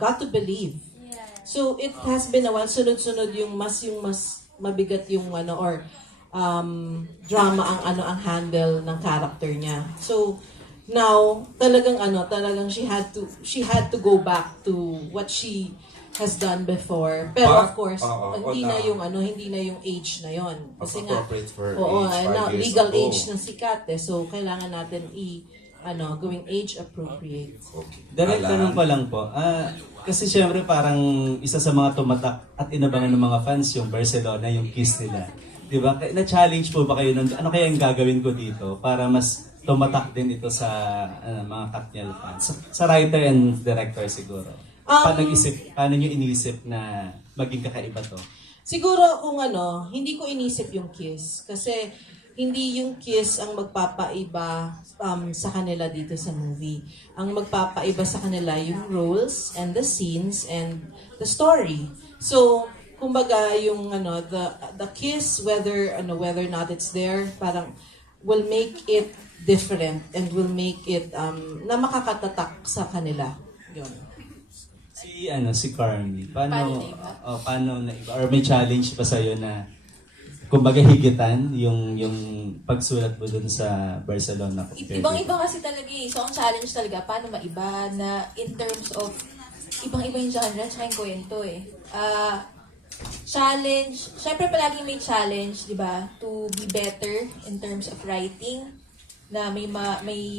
Got to Believe. So it has been a while, sunod-sunod yung mas mabigat yung drama ang handle ng character niya. So now talagang she had to go back to what she has done before. Pero But, of course, hindi na yung age na yon. Mas Kasi nga appropriate for oo, age, 5 years legal ago. age na sikat eh. So kailangan natin gawing age appropriate. Okay. Direct Alan. tanong ko lang po. Kasi syempre parang isa sa mga tumatak at inabangan ng mga fans yung Barcelona, yung kiss nila. Di ba? Na-challenge po ba kayo nun? Ano kaya yung gagawin ko dito para mas tumatak din ito sa mga Katniel fans? Sa writer and director siguro. Paano nyo inisip na maging kakaiba to? Siguro kung hindi ko inisip yung kiss. Kasi hindi yung kiss ang magpapaiba sa kanila dito sa movie. Ang magpapaiba sa kanila yung roles and the scenes and the story. So, kumbaga yung the kiss whether or not it's there parang will make it different and will make it na makakatatak sa kanila. Yun. Si Carmi, paano na iba? Or may challenge pa sa'yo na kumbaga higitan yung pagsulat mo dun sa Barcelona? Ibang-iba kasi talaga eh. So, ang challenge talaga, paano maiba na in terms of ibang-iba yung genre at yung kwento eh. Challenge, syempre palagi may challenge, di ba? To be better in terms of writing, na may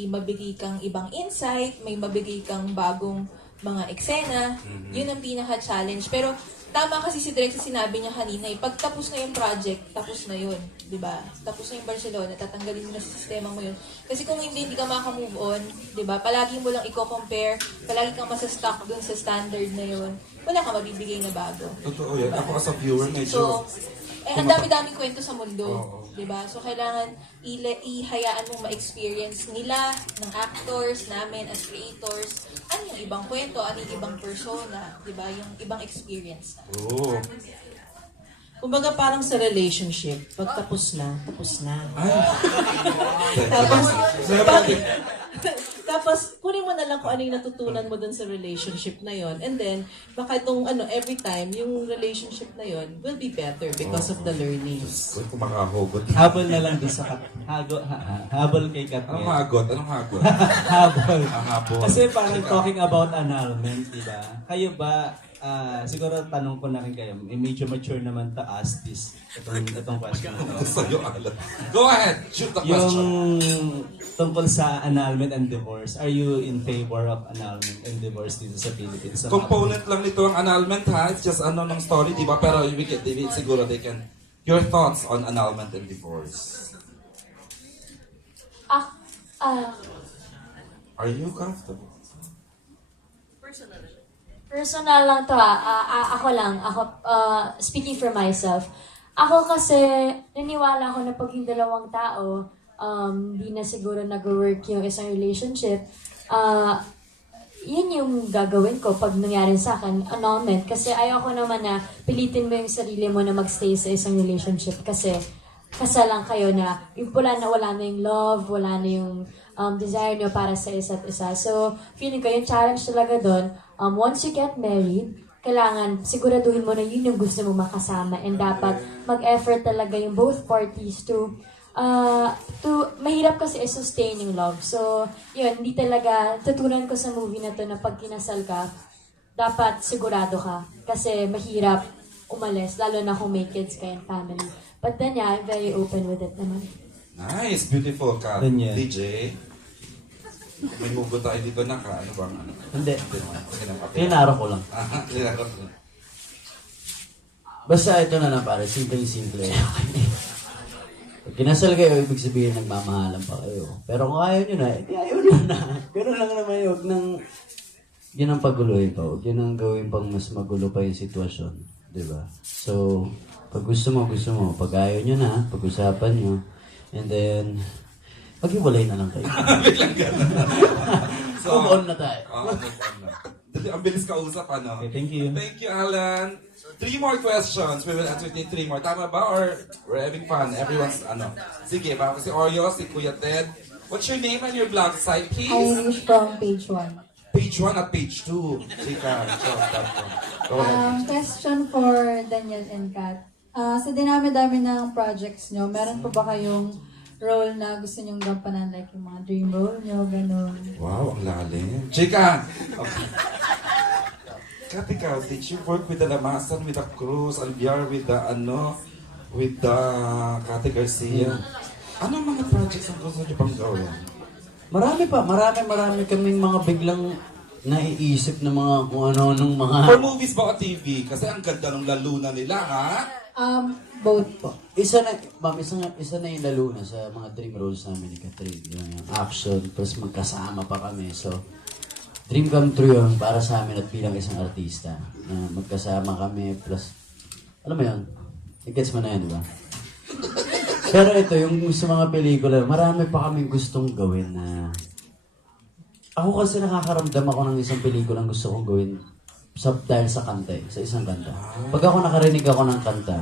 mabigay kang ibang insight, may mabigay kang bagong mga eksena. Yun ang pinaka-challenge. Pero tama kasi si Direk sa sinabi niya kanina, pag tapos na yung project, tapos na yun. Diba? Tapos na yung Barcelona, tatanggalin mo na sa sistema mo yun. Kasi kung hindi ka maka-move on, diba? Palagi mo lang i-compare, palagi kang masastock dun sa standard na yun. Wala kang mabibigay na bago. Totoo yan. Ako as a viewer, medyo... So, ang dami-daming kwento sa mundo. Diba? So, kailangan ihayaan mong ma-experience nila, ng actors, namin as creators, ano yung ibang kwento, ano yung ibang persona, diba? Yung ibang experience. Oo. Kumbaga parang sa relationship, pag tapos na. Tapos, kunin mo na lang kung ano yung natutunan mo dun sa relationship na yon. And then, baka itong every time, yung relationship na yon will be better because of the learnings. Uy, kung makahugot. Habol na lang dun sa habol kay Anong Katniel. hagot? Anong hagot? Habol. Habol. Kasi parang talking about annulment, di ba? Kayo ba, siguro tanong ko na rin kayo, medyo mature naman to ask itong question. Sa'yo, Alan. Go ahead. Shoot the Yung question. tungkol sa annulment and divorce, are you in favor of annulment and divorce dito sa Philippines? Component lang nito ang annulment, ha? It's just ng story, di ba? Pero siguro they can... Your thoughts on annulment and divorce. Are you comfortable? Personal lang to speaking for myself. Ako kasi, naniwala ako na pag yung dalawang tao di na siguro nag-work yung isang relationship, yun yung gagawin ko pag nangyari sa akin, annulment. Kasi ayoko naman na pilitin mo yung sarili mo na magstay sa isang relationship kasi kasal lang kayo na yung wala na yung love, wala na yung desire nyo para sa isa't isa. So, feeling ko yung challenge talaga doon, once you get married, kailangan siguraduhin mo na yun yung gusto mo makasama and dapat mag-effort talaga yung both parties to mahirap kasi i-sustain yung love. So, yun, hindi talaga, tutunan ko sa movie na to na pag kinasal ka, dapat sigurado ka. Kasi mahirap umalis, lalo na kung may kids ka and family. But then, yeah, I'm very open with it naman. Nice, beautiful ka. Ganyan. DJ, may mugo tayo dito na ka. Ano bang ano? Hindi. naman. Okay lang, okay. Kinaro ko lang. Kinaro ko lang. Basta ito na lang pare, simple-simple. Pag kinasal kayo, ibig sabihin nagmamahalan pa kayo. Pero kung ayaw nyo na, hindi ayaw nyo na. Ganun lang naman yun. Huwag nang, yun ang paguluhin pa. Huwag yun ang gawin pang mas magulo pa yung sitwasyon. Diba? So, pag gusto mo. Pag ayaw nyo na, pag-usapan nyo. And then, maghiwalay na lang kayo. Biglang gano'n. Move on na tayo. Move on na. Ang bilis ka usap, ano? Okay, thank you. Thank you, Alan. 3 more questions. We will entertain 3 more. Tama ba? Or we're having fun? Everyone's, ano? Sige, baka si Oreo, si Kuya Ted. What's your name and your blog site, please? Irish from page 1. Page 1 at page 2. Chika, go ahead. Question for Daniel and Kat. Sa dinami-dami ng projects nyo, meron po ba kayong role na gusto nyong gampanan, like yung mga dream role nyo, gano'n? Wow, ang lalim. Chika! Okay. Kat, ikaw, did you work with the Lamasan, with the Cruz, Albiar, with the, with the Kate Garcia? Ano ang mga projects ang gusto nyo pang gawin? Marami kaming mga biglang naiisip na mga kung ano-anong mga... For movies ba o TV? Kasi ang ganda ng laluna nila, ha? Both po. Isa na yung lalo na sa mga dream roles namin ni Catherine. Yung action, plus magkasama pa kami. So, dream come true yun para sa amin at bilang isang artista. Na magkasama kami, plus, alam mo yun, i-gets mo na yun, di ba? Pero ito, yung sa mga pelikula, marami pa kaming gustong gawin na... Ako kasi nakakaramdam ako ng isang pelikulang gusto kong gawin dahil sa kanta sa isang kanta. Pag ako nakarinig ako ng kanta,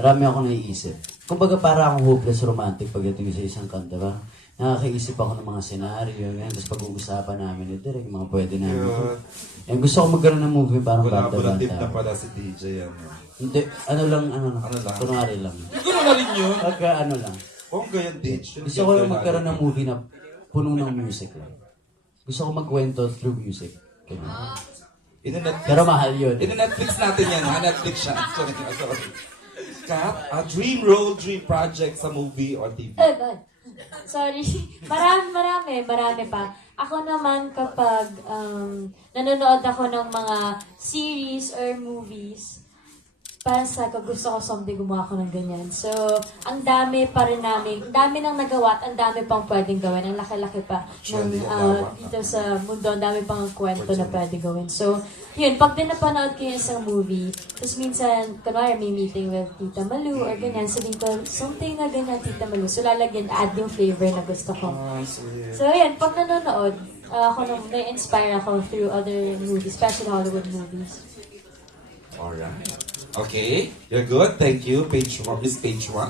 marami ako naiisip. Kumbaga para akong hopeless romantic pagdating sa isang kanta, ba? Nakakaisip ako ng mga senaryo, ganyan. Tapos pag-uusapan namin ito, mga pwede namin. Yung gusto ko magkaroon ng movie parang banda-banda. Collaborative na pala si DJ, ano? Hindi, ano lang. Kunwari lang. Siguro na rin yun. Pagka ano lang. Kung ganyan, DJ. Gusto ko yung magkaroon ng movie na puno ng music lang. Gusto ko magkwento through music. Ganyan. Pero mahal yun. Ina-Netflix natin yan, ha? Netflix siya. Sorry. Kat, a dream role, dream project sa movie or TV? God. Sorry. Marami pa. Ako naman kapag nanonood ako ng mga series or movies, parang sa gusto ko someday gumawa ako ng ganyan. So, ang dami pa rin namin, ang dami nang nagawa at ang dami pang pwedeng gawin. Ang laki-laki pa ng, dito sa mundo, ang dami pang kwento na pwedeng gawin. So, yun, pag din napanood ko yung isang movie, tapos minsan, kunwari may meeting with Tita Malu or ganyan, sabihin ko, something na ganyan, Tita Malu. So, lalagyan, add yung flavor na gusto ko. So, yun, pag nanonood, ako nung na-inspire ako through other movies, especially Hollywood movies. Alright. Okay, you're good. Thank you. Page 1. Is page 1?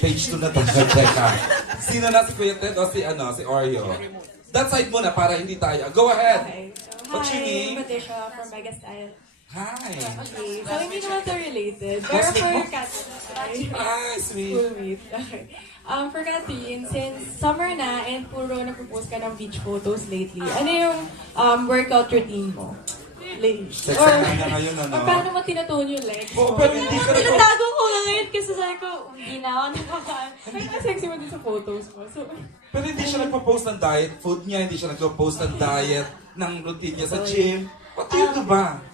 Page 2 na tayo. Teka. Sino na si Kuya Ted o si Oreo? That side muna para hindi tayo. Go ahead. Okay. So, What's your name? Hi, Patricia from Mega Style. Hi. Okay, so hindi naman to related. Pero for Catherine, Hi, sweet. schoolmate. Okay. For Catherine, since summer na and puro nagpo-post ka ng beach photos lately, ano yung workout routine mo? Sexy na ngayon, ano? Or paano mo tinatone yung legs? Oo, pero hindi ka rin. Tinatago ko nga ngayon kasi sabi ko, hindi na ako nakakain. Ay, sexy mo din sa photos mo. So, Pero hindi siya nagpo-post ng diet food niya, hindi siya nagpo-post ng diet ng routine niya sa gym. What do you do ba?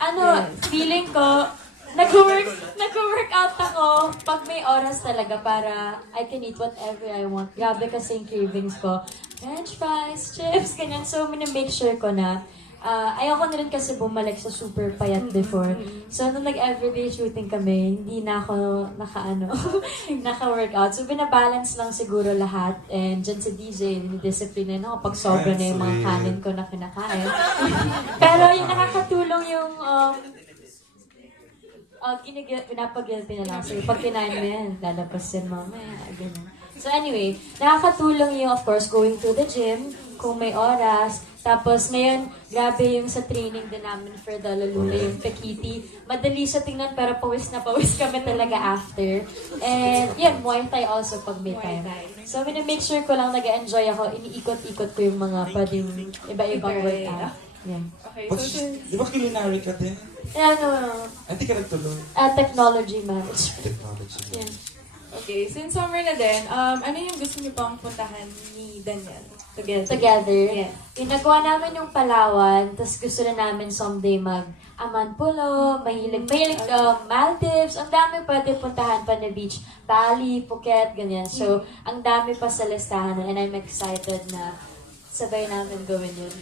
Feeling ko, nag-workout ako pag may oras talaga para I can eat whatever I want. Grabe kasi yung cravings ko. French fries, chips, ganyan. So, make sure ko na ayoko na rin kasi bumalik sa super payat before. So, nung nag-everyday shooting kami, hindi na ako naka-workout. So, binabalance lang siguro lahat. And dyan si DJ, dinidiscipline na ako pag sobra na yung mga kanin ko na kinakain. Pero yung nakakatulong yung pinapag-guilty na lang. So, pag kinain mo yan, lalabas yan mamaya. Ganun. So anyway, nakakatulong yung of course going to the gym kung may oras. Tapos ngayon, grabe yung sa training din namin for the Laluna, yung Pekiti. Madali siya tingnan pero pawis na pawis kami talaga after. And yun, Muay Thai also pag may time. So make sure ko lang nag-enjoy ako, iniikot-ikot ko yung mga pwedeng iba-ibang workout. Yeah. Okay, But, so di ba culinary ka din? Ano, Hindi ka nagtuloy. technology management. Technology. Yeah. Okay, since summer na din, ano yung gusto niyo pang puntahan ni Daniel? Together. Yes. Pinagawa namin yung Palawan, tapos gusto na namin someday Amanpulo, mahilig Maldives, ang dami pwede puntahan pa na beach, Bali, Phuket, ganyan. So, ang dami pa sa listahan and I'm excited na sabay namin gawin yun.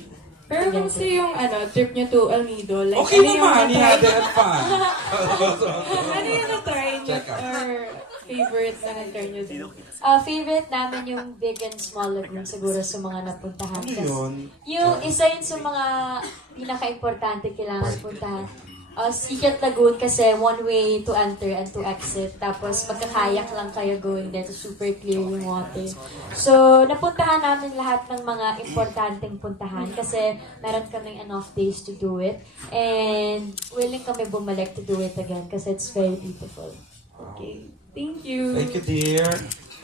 Pero kung yung trip niyo to El Nido, like, Okay naman, he had it fun. ano yung na-try niyo Check out. or favorite na na-try niyo din? Favorite namin yung Big and Small Lagoon siguro sa mga napuntahan. Ano Kasi yun? yung isa yun sa mga pinaka-importante kailangan puntahan. Secret Lagoon kasi one way to enter and to exit. Tapos magkakayak lang kayo going there. So super clear yung water. So napuntahan namin lahat ng mga importanteng puntahan kasi meron kaming enough days to do it. And willing kami bumalik to do it again kasi it's very beautiful. Okay, thank you. Thank you, dear.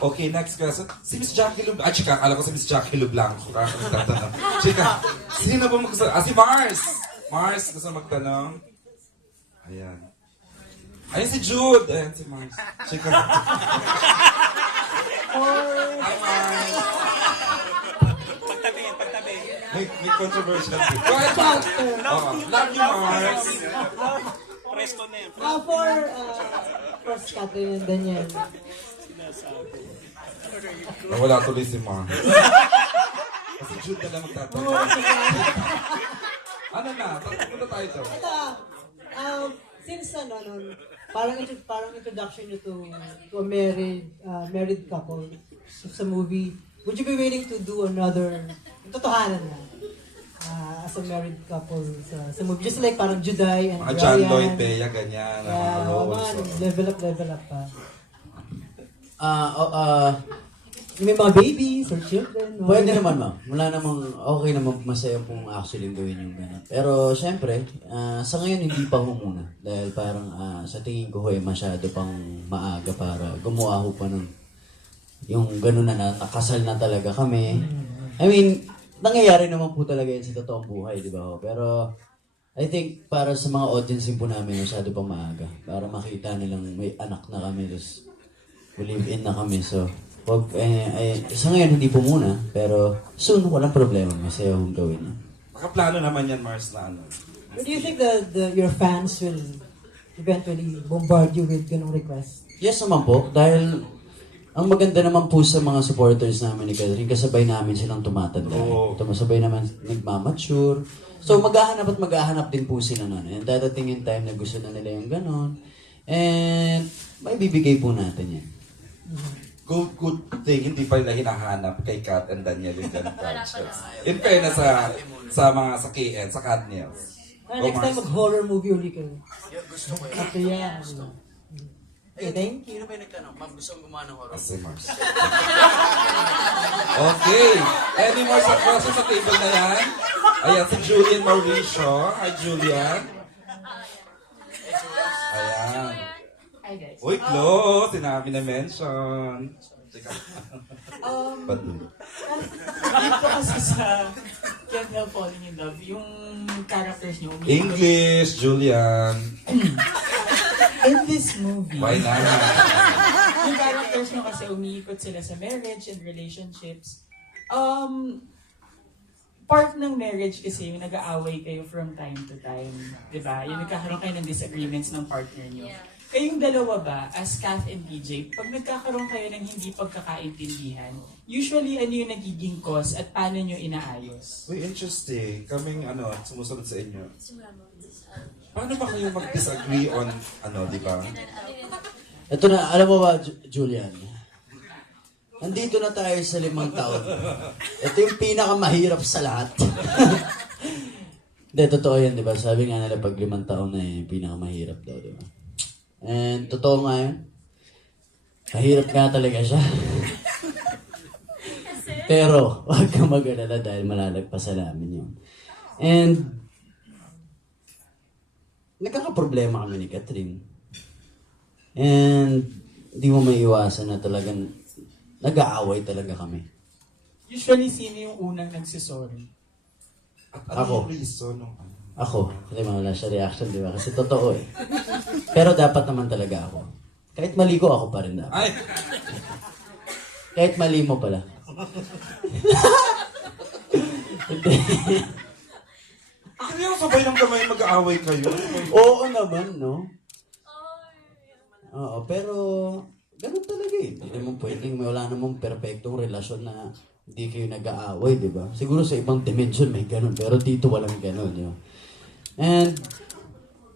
Okay, next question. Si Miss Jackie Lublanco. Ah, chika, akala ko si Miss Jackie Lublanco. Nagtatanong. Chika, sino ba maggusto? Si Mars! Mars, gusto magtanong? Ayan. Ayan si Jude! Ayan si Mars. Chika. Hi, Mars! May controversial thing. Go ahead, Mars! Love you, Mars! For Catherine and Daniel. Wala tuloy si Mars. Kasi Jude na lang magtatanong. Ano na? Punta tayo to. Since parang introduction nyo to a married couple sa movie, would you be willing to do another, totohanan na, as a married couple sa movie? Just like parang Juday and Mga John Ryan. Lloyd Bea, ganyan. Mga roles. Level up pa. May mga babies or children. Pwede naman, ma'am. Wala namang, okay naman, masaya pong actually gawin yung gano'n. Pero, syempre, sa ngayon, hindi pa ho muna. Dahil parang, sa tingin ko, masyado pang maaga para gumawa ho pa nun. Yung gano'n na, nakasal na talaga kami. I mean, nangyayari naman po talaga yun sa totoong buhay, di ba ho? Pero, I think, para sa mga audience po namin, masyado pang maaga. Para makita nilang may anak na kami, tapos, live in na kami, so, sa ngayon, hindi po muna, pero soon, walang problema. Masaya akong gawin na. Makaplano naman yan, Mars, na ano. But do you think your fans will eventually bombard you with ganong request? Yes naman po, dahil ang maganda naman po sa mga supporters namin ni Catherine, kasabay namin silang tumatanda. Tumasabay naman, nagmamature. So, maghahanap din po sila nun. And dadating yung time na gusto na nila yung ganon. And may bibigay po natin yan. Good thing, hindi pa nila hinahanap kay Kat and Daniel yung ganun projects. In fairness sa mga sa KN, sa Katniels. Next time, mag-horror movie uli kayo. Gusto ko yan. Okay, thank you. Sino ba yung nagtanong? Ma'am, gusto kong gumawa ng horror? Si Mars. Okay. Any more sa questions sa table na yan? Ayan, si Julian Mauricio. Hi, Julian. Ayan. Hi guys. Uy, close. Sinabi na mention. Dito kasi sa Can't Help Falling in Love, yung characters nyo, English, Julian. in this movie, Why not? yung characters nyo kasi umiikot sila sa marriage and relationships. Part ng marriage kasi yung nag-aaway kayo from time to time. Diba? Yung nagkakaroon kayo ng disagreements ng partner nyo. kayong dalawa ba, as Kath and DJ, pag nagkakaroon kayo ng hindi pagkakaintindihan, usually ano yung nagiging cause at paano nyo inaayos? Uy, interesting. Kaming sumusunod sa inyo. Paano ba kayo mag-disagree on, di ba? Ito na, alam mo ba, Julian? Nandito na tayo sa 5 taon. Ito yung pinakamahirap sa lahat. Hindi, totoo yan, di ba? Sabi nga nila pag 5 taon na yung pinakamahirap daw, di ba? And totoo nga yun. Mahirap nga talaga siya. Pero, huwag kang mag-alala dahil malalagpasan namin yun. And, nagkakaproblema kami ni Catherine. And, di mo maiiwasan na talagang nag-aaway talaga kami. Usually, sino yung unang nagsisorry? At Ako. yung reason nung Ako. Kasi wala siya reaction, di ba? Kasi totoo eh. Pero dapat naman talaga ako. Kahit mali ko, ako pa rin dapat. Ay! Kahit mali mo pala. Hindi. Hindi ako sabay ng kamay mag-aaway kayo. Oo naman, no? Oo, pero ganun talaga eh. Hindi mo pwedeng, wala namang perfectong relasyon na hindi kayo nag-aaway, di ba? Siguro sa ibang dimension may ganun, pero dito walang ganun, di ba? And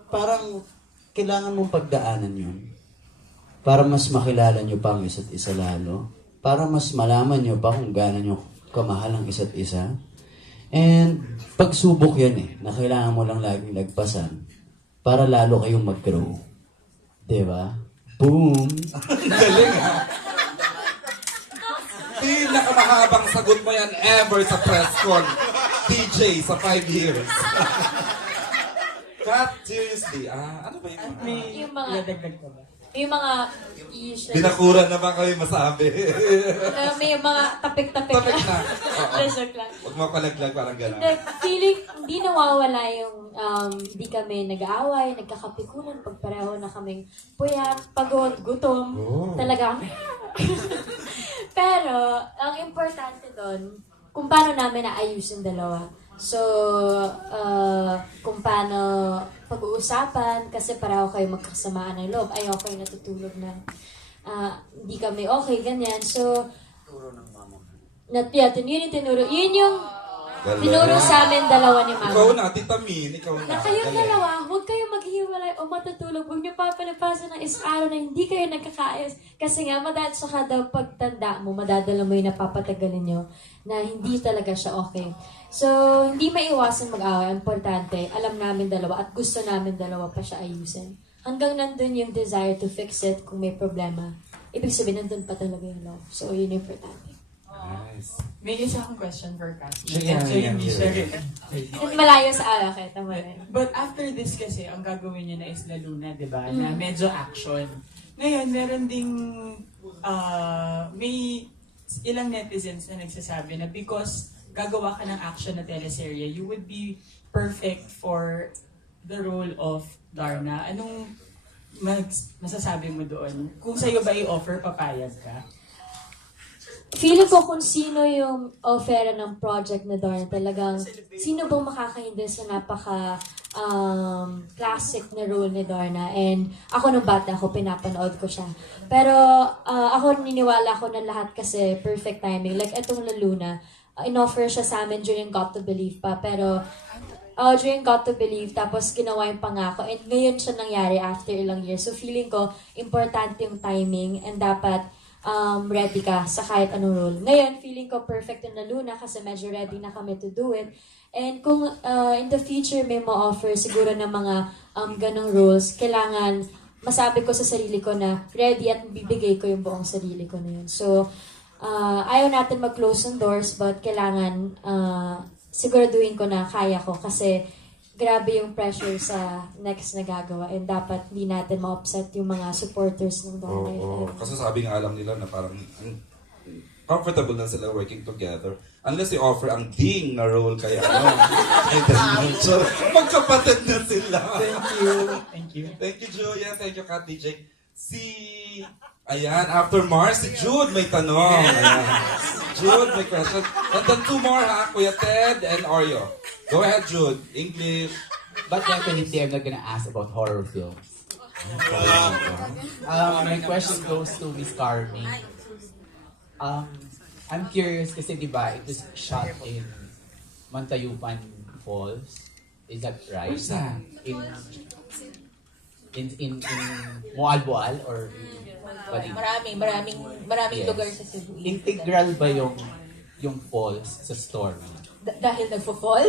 parang kailangan mong pagdaanan yun para mas makilala nyo pa ang isa't isa lalo, para mas malaman nyo pa kung gaano nyo kamahal ang isa't isa. And pagsubok yan eh, na kailangan mo lang laging lagpasan para lalo kayong mag-grow. Diba? Boom! Galing ha? Pinakamahabang sagot mo yan ever sa press con. DJ sa 5 years. Kat, seriously, ano ba yung Yung mga, Dagdag ka ba? yung mga usually, Binakuran na ba kami masabi? may mga tapik-tapik Tapik na. Oo. Joke lang. Huwag mo palaglag, parang gano'n. Hindi, feeling, hindi nawawala yung hindi kami nag-aaway, nagkakapikunan pag pareho na kaming puyat, pagod, gutom. Talagang. Pero, ang importante doon, kung paano namin naayusin dalawa. So, kung paano pag-uusapan, kasi pareho kayo magkasamaan ng loob, ayaw kayo natutulog na hindi kami okay, ganyan. So, yun yung tinuro. Yun yung tinuro sa amin dalawa ni Mama. Ikaw na, Tita Min, ikaw na. Na kayong Galing. dalawa, huwag kayong maghiwalay o matutulog. Huwag niyo papalapasan ng araw na hindi kayo nagkakaayos. Kasi nga, saka daw pagtanda mo, madadala mo yung napapatagalin nyo na hindi talaga siya okay. So, hindi maiwasan mag-away. Importante, alam namin dalawa at gusto namin dalawa pa siya ayusin. Hanggang nandun yung desire to fix it kung may problema. Ibig sabihin, nandun pa talaga yung love. So, yun yung importante. Nice. May isa akong question for Kath. Sige, So, sige, hindi sige. siya Malayo sa ala, kaya tama rin. But after this kasi, ang gagawin niya na is La Luna, di ba? Na Mm. medyo action. Ngayon, meron ding, may ilang netizens na nagsasabi na because gagawa ka ng action na teleserye, you would be perfect for the role of Darna. Anong masasabi mo doon? Kung sa'yo ba i-offer, papayag ka? Feeling ko kung sino yung offer ng project na Darna, talagang sino bang makakahindi sa napaka classic na role ni Darna. And ako nung bata ako, pinapanood ko siya. Pero ako niniwala ko na lahat kasi perfect timing. Like etong La Luna, in-offer siya sa amin during Got to Believe pa. Pero during Got to Believe, tapos ginawa yung pangako. And ngayon siya nangyari after ilang years. So feeling ko, importante yung timing and dapat ready ka sa kahit anong role. Ngayon, feeling ko perfect yung La Luna kasi medyo ready na kami to do it. And kung in the future may ma-offer siguro ng mga ganong roles, kailangan masabi ko sa sarili ko na ready at bibigay ko yung buong sarili ko na yun. So, ayaw natin mag-close ang doors but kailangan siguraduhin ko na kaya ko kasi grabe yung pressure sa next na gagawa and dapat hindi natin ma-upset yung mga supporters ng Darna. Oo. Kasi sabi nga alam nila na parang comfortable na sila working together. Unless i-offer ang ding na role kaya I don't know. So, magkapatid na sila. Thank you. Thank you. Thank you, Julia. Thank you, Kat DJ. Ayan, after Mars, si Jude may tanong. Ayan. Jude, may question. And then 2 more ha, Kuya Ted and Oreo. Go ahead, Jude. English. But definitely, I'm not gonna ask about horror films. My question goes to Miss Carmi. I'm curious kasi di ba it was shot in Montayupan Falls. Is that right? Where's that? In Moalboal or in Maraming Yes. lugar sa Cebu. Integral ba yung falls sa story? Dahil nagfo-fall?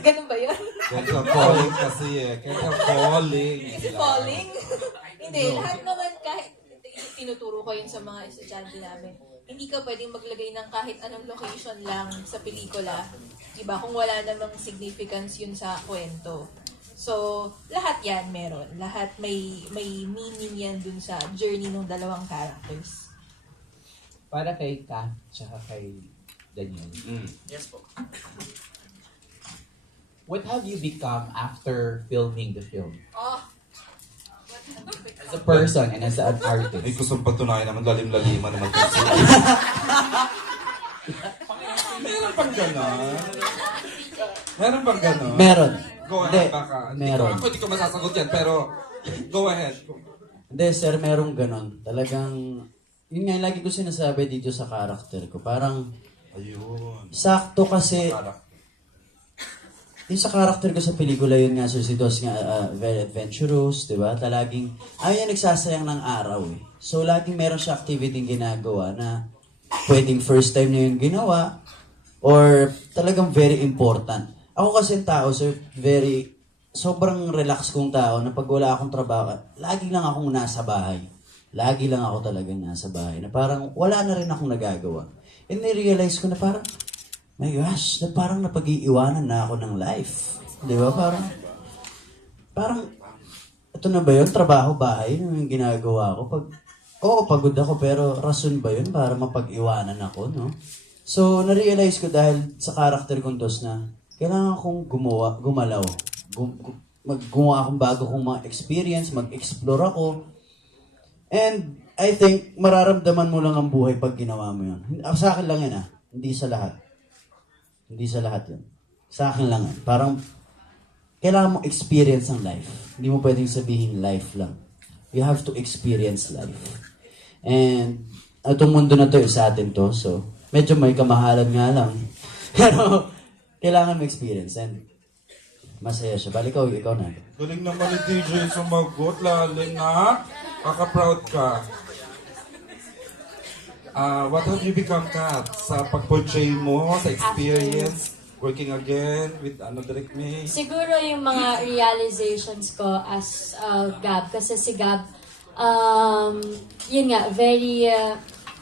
Ganun ba yun? Kaya falling kasi eh. Kaya falling. Kasi falling? Hindi, lahat naman kahit tinuturo ko yun sa mga estudyante namin. Hindi ka pwedeng maglagay ng kahit anong location lang sa pelikula. Diba? Kung wala namang significance yun sa kwento. So, lahat yan meron. Lahat may meaning yan dun sa journey ng dalawang characters. Para kay Kat, tsaka kay Daniel. Yes po. What have you become after filming the film? As a person and as an artist. Ay, gusto patunayan naman, lalim-laliman naman kasi. Meron pang gano'n? Meron bang gano'n? Meron. Go Hindi, ahead, baka. meron. Hindi ko masasagot yan, pero go ahead. Hindi, sir, merong ganon. Talagang, yun nga, lagi ko sinasabi dito sa character ko. Parang, ayun. Sakto kasi, yung sa character ko sa pelikula, yun nga, so si Dos nga, very adventurous, di ba? Talaging, ayun, nagsasayang ng araw eh. So, laging meron siya activity ginagawa na pwedeng first time na yun ginawa or talagang very important. Ako kasi tao, sir, sobrang relax kong tao na pag wala akong trabaho, lagi lang akong nasa bahay. Lagi lang ako talagang nasa bahay. Na parang wala na rin akong nagagawa. And na-realize ko na parang, my gosh, na parang napag-iiwanan na ako ng life. Di ba? Parang, ito na ba yun? Trabaho, bahay, yung ginagawa ko. Pagod ako, pero rason ba yun para mapag-iwanan ako, no? So, na-realize ko dahil sa character kong Dos na kailangan kong gumalaw. Gumawa akong bago kong mga experience, mag-explore ako. And I think mararamdaman mo lang ang buhay pag ginawa mo yun. Sa akin lang yan hindi sa lahat. Hindi sa lahat yun. Sa akin lang yan. Parang kailangan mo experience ang life. Hindi mo pwedeng sabihin life lang. You have to experience life. And itong mundo na to, sa atin to. So, medyo may kamahalan nga lang. Pero, kailangan mo experience. And masaya siya. Balik ikaw na. Galing naman ni DJ sumagot, lalim na. Kaka-proud ka. What have you become, Kat? Sa pag-portray mo, sa experience, working again with Direct May? Siguro yung mga realizations ko as Gab. Kasi si Gab, yun nga, very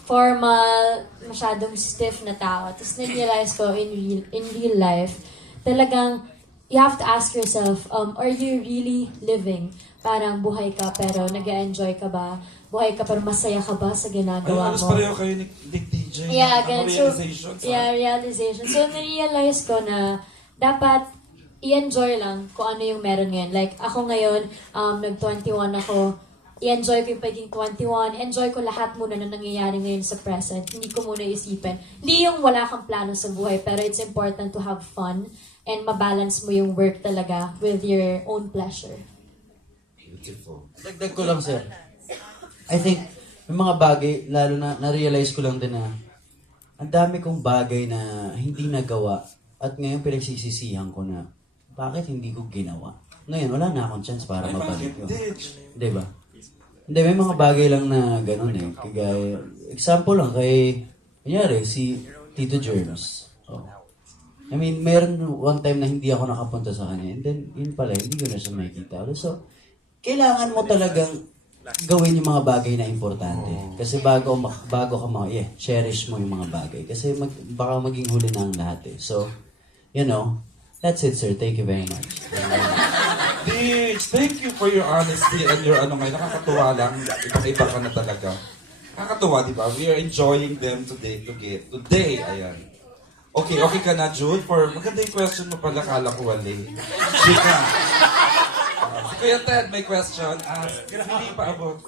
formal, masyadong stiff na tao. Tapos na-realize ko in real life, talagang you have to ask yourself, are you really living? Parang buhay ka pero nag-enjoy ka ba? Buhay ka pero masaya ka ba sa ginagawa mo? Ay, pareho kayo ni DJ. Yeah, Ano, ganun. realizations, Realization. So, na-realize ko na dapat i-enjoy lang kung ano yung meron ngayon. Like, ako ngayon, nag-21 ako, i-enjoy ko yung pagiging 21, enjoy ko lahat muna na nangyayari ngayon sa present. Hindi ko muna isipin. Hindi yung wala kang plano sa buhay, pero it's important to have fun and mabalance mo yung work talaga with your own pleasure. Beautiful. Dagdag ko lang, sir. I think, yung mga bagay, lalo na, na-realize ko lang din na ang dami kong bagay na hindi nagawa at ngayon pinagsisisihan ko na bakit hindi ko ginawa. Ngayon, wala na akong chance para mabalik yun. Diba? Hindi, may mga bagay lang na gano'n eh. Kagaya, example lang kay, kunyari, si Tito Germs. Oh. I mean, meron one time na hindi ako nakapunta sa kanya. And then, yun pala, hindi ko na siya makikita. So, kailangan mo talagang gawin yung mga bagay na importante. Kasi bago ka cherish mo yung mga bagay. Kasi baka maging huli na ang lahat eh. So, you know, that's it, sir. Thank you very much. Ditch, thank you for your honesty and your ngayon. Nakakatuwa lang. Iba ka na talaga. Nakakatuwa, di ba? We are enjoying them today. Today, ayan. Okay ka na, Jude? Maganda yung question mo pala, kala ko wali. Chika. Si Kuya Ted, may question. Hindi pa abot.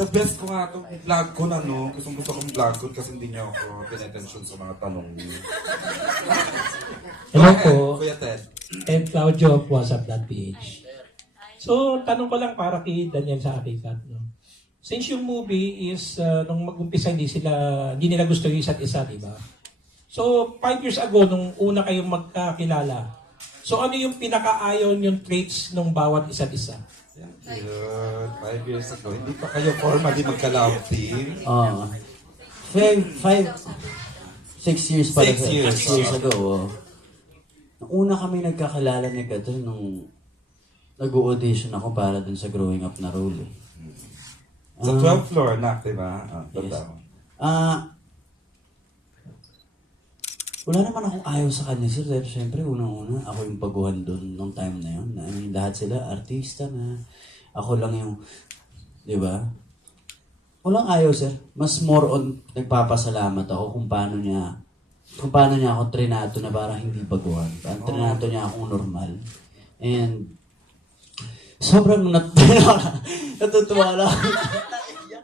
The best ko nga itong vlog ko na, no? Gusto kong vlog ko kasi hindi niyo ako pinatensyon sa mga tanong niyo. Hello po. Kuya Ted. I'm Claudio of WhatsApp.ph. So, tanong ko lang para kay Daniel sa akin, Kat, no? Since yung movie is, nung mag-umpisa, hindi nila gusto yung isa't isa, di ba? So, 5 years ago, nung una kayong magkakilala, so ano yung pinakaayaw yung traits ng bawat isa't isa? Yun, 5 years ago. Hindi pa kayo formally magka-love team. 6 years pa. 6 years. 6 years ago. Nung una kami nagkakilala ni Katrin nung nag-audition ako para dun sa growing up na role. Sa 12th floor na, di ba? Yes. Wala naman akong ayaw sa kanya, sir. Dahil syempre, unang-una, ako yung baguhan doon nung time na yun. I mean, lahat sila, artista na. Ako lang yung, di ba? Walang ayaw, sir. Mas more on, nagpapasalamat ako kung paano niya ako trinato na parang hindi baguhan. Parang trinato niya akong normal. And, sobrang natutuwa lang.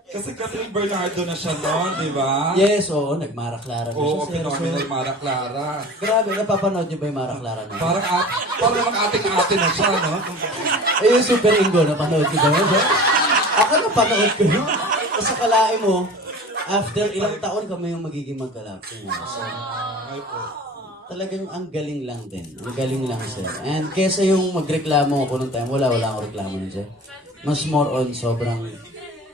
Kasi Catherine Bernardo na siya noon, di ba? Yes, oo. Nag-Mara Clara na Oo, siya. phenomenal Mara Clara. Grabe, napapanood niyo ba yung Mara Clara na? Parang mag-ating-ate na siya, no? Eh, yung Super Ingo, napanood ko ba yun? Ako napanood ko yun. Kasi kalain mo, after ilang taon kami yung magiging magkalapin. So, talagang ang galing lang din. Ang galing lang, sir. And kesa yung magreklamo ako nung time, wala akong reklamo nun, sir. Mas more on, sobrang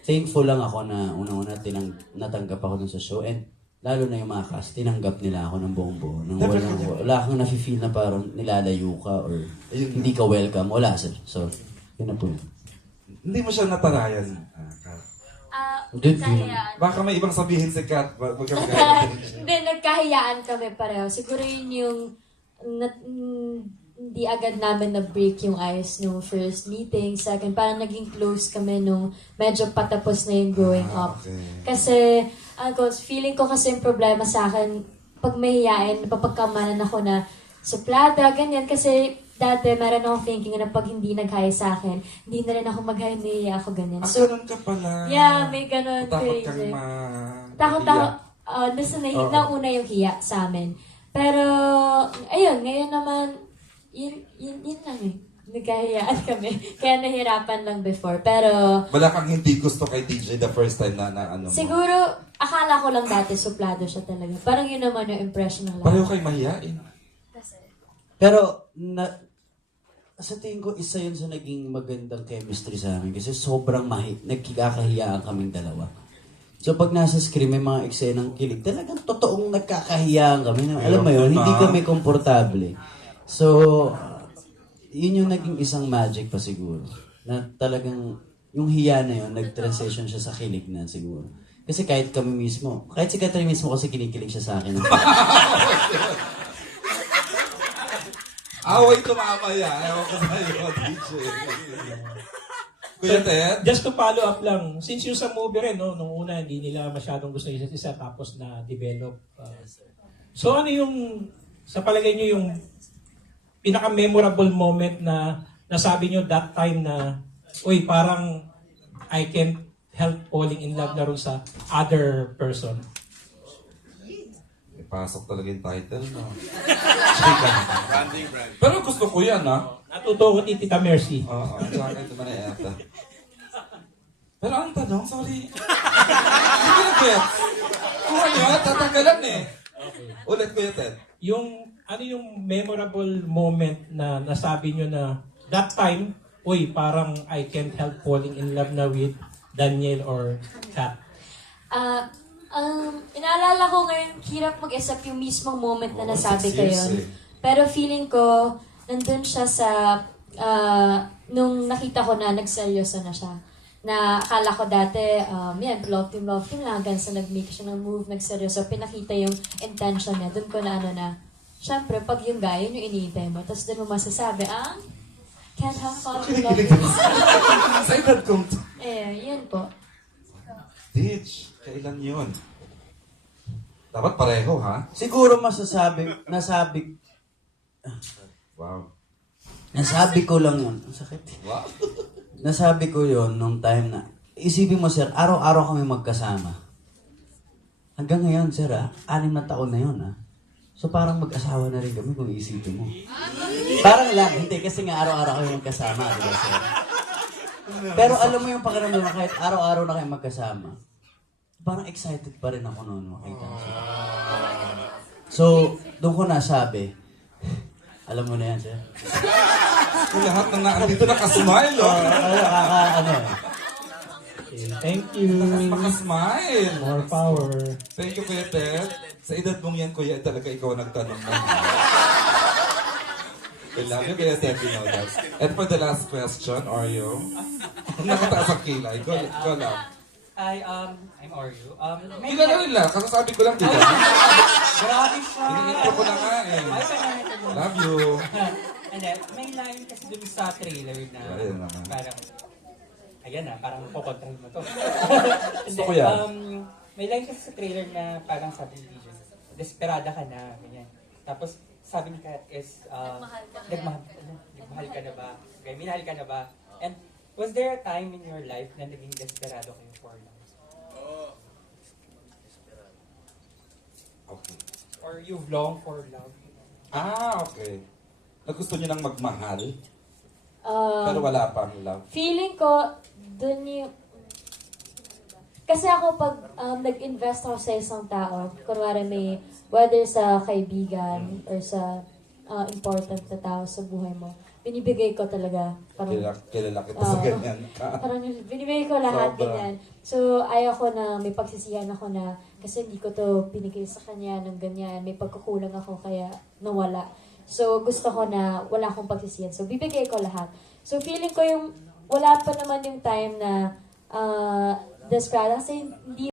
thankful lang ako na unang-una natanggap ako dun sa show. And lalo na yung mga cast, tinanggap nila ako ng buong buo. Nang wala kang nafe-feel na parang nilalayo ka or hindi ka welcome. Wala, sir. So, yun na po yun. Hindi mo siya natarayan, Kat? Baka may ibang sabihin si Kat. Hindi, nagkahiyaan kami pareho. Siguro yun yung hindi agad namin na-break yung ice nung first meeting. Second, parang naging close kami nung medyo patapos na yung growing up. Kasi, feeling ko kasi yung problema sa akin, pag mahihain, napapagkamanan ako na suplada, ganyan. Kasi dati, meron akong thinking na pag hindi nag-high sa akin, hindi na rin ako mag-high, nahiya ako ganyan. So, ganun ka pala. Yeah, may ganun. Takot kang Takot. Nauna yung hiya sa amin. Pero, ayun, ngayon naman, yun lang eh. Nagkahiyaan kami. Kaya nahirapan lang before. Pero, wala kang hindi gusto kay DJ the first time na ano mo? Siguro, akala ko lang dati suplado siya talaga. Parang yun naman yung impression ng lahat. Pareho kayo mahihain. Pero, sa tingin ko, isa yun sa naging magandang chemistry sa amin. Kasi sobrang nagkikakahiyaan kaming dalawa. So, pag nasa screen, may mga eksenang kilig, talagang totoong nagkakahiyaan kami. Alam mo yun, hindi kami komportable. So, yun yung naging isang magic pa siguro. Na talagang, yung hiya na yun, nag-transition siya sa kilig na siguro. Kasi kahit kami mismo, kahit si Catherine mismo kasi kinikilig siya sa akin. Away tumamaya. Ewan ko sa'yo, DJ. Kuya Ted? Just to follow up lang, since yung sa movie rin, no, nung una hindi nila masyadong gusto isa't isa, tapos na-develop. So ano yung, sa palagay nyo yung pinaka-memorable moment na nasabi nyo that time na, uy, parang I can't help falling in love na rin sa other person? Pasok talaga yung title, no? Pero gusto ko yan, ha? Natuto ko ni Tita Mercy. Oo, sa akin naman ay ata. Pero ang tanong, sorry. Hindi ko na-get. Kung ano, tatanggalan eh. Ulit ko yung Ted. Ano yung memorable moment na nasabi nyo na that time, uy, parang I can't help falling in love na with Daniel or Kat? Inaalala ko ngayon, hirap mag-isip yung mismong moment na nasabi ko yun. Pero feeling ko, nandun siya sa, nung nakita ko na nagseryoso na siya. Na akala ko dati, love team lang, hanggang sa nag-make siya ng move, nagseryoso, pinakita yung intention niya. Doon ko na syempre, pag yung guy, yun yung iniintay mo, tapos doon mo masasabi, can't help falling in love with this. Sa edad kong to. Yun po. Ditch, kailan yun? Dapat pareho, ha? Siguro nasabi ko lang yun. Ang sakit. Wow. Nasabi ko yun nung time na, isipin mo sir, araw-araw kami magkasama. Hanggang ngayon sir 6 na taon na yun So parang mag-asawa na rin kami kung isipin mo. Parang lang, hindi kasi nga araw-araw kami magkasama. Diba, sir? Pero alam mo yung pakiramdam na kahit araw-araw na kayo magkasama, parang excited pa rin ako noon makita siya. So, doon ko nasabi, alam mo na yan, sir. Yung lahat ng naandito nakasmile, oh. Ano eh. Okay, thank you. Makasmile. More power. Thank you, Kuya Ted. Sa edad mong yan, Kuya, talaga ikaw ang nagtanong mo. I love you, Kuya Ted, you know that. And for the last question, Oreo. Nakataas ang kilay. Go lang. I'm Oreo. Kilala nila, kasasabi ko lang, diba? Grabe siya. Ini-intro ko na nga eh. Love you. And then, may line kasi dun sa trailer na Ayun naman. parang, ayan na, parang kukontrol mo to. Gusto ko yan. May line kasi sa trailer na parang sabi ni DJ, desperada ka na, ganyan. Tapos, sabi ni Kat is, nagmahal ka na ba? Okay, minahal ka na ba? And was there a time in your life na naging desperado kayo for love? Okay. Or you've longed for love? Okay. Nagusto niyo nang magmahal, Um, pero wala pang love. Feeling ko, dun yung... Kasi ako pag nag-invest ako sa isang tao, kunwari may, whether sa kaibigan or sa important na tao sa buhay mo, binibigay ko talaga. Parang, Kilala kita sa ganyan ka. Parang binibigay ko lahat, Sobra. ganyan. So, ayaw ko na, may pagsisihan ako na, kasi hindi ko to pinigay sa kanya ng ganyan, may pagkukulang ako kaya nawala. So, gusto ko na wala akong pagsisihan. So, bibigay ko lahat. So, feeling ko yung, wala pa naman yung time na desperado kasi hindi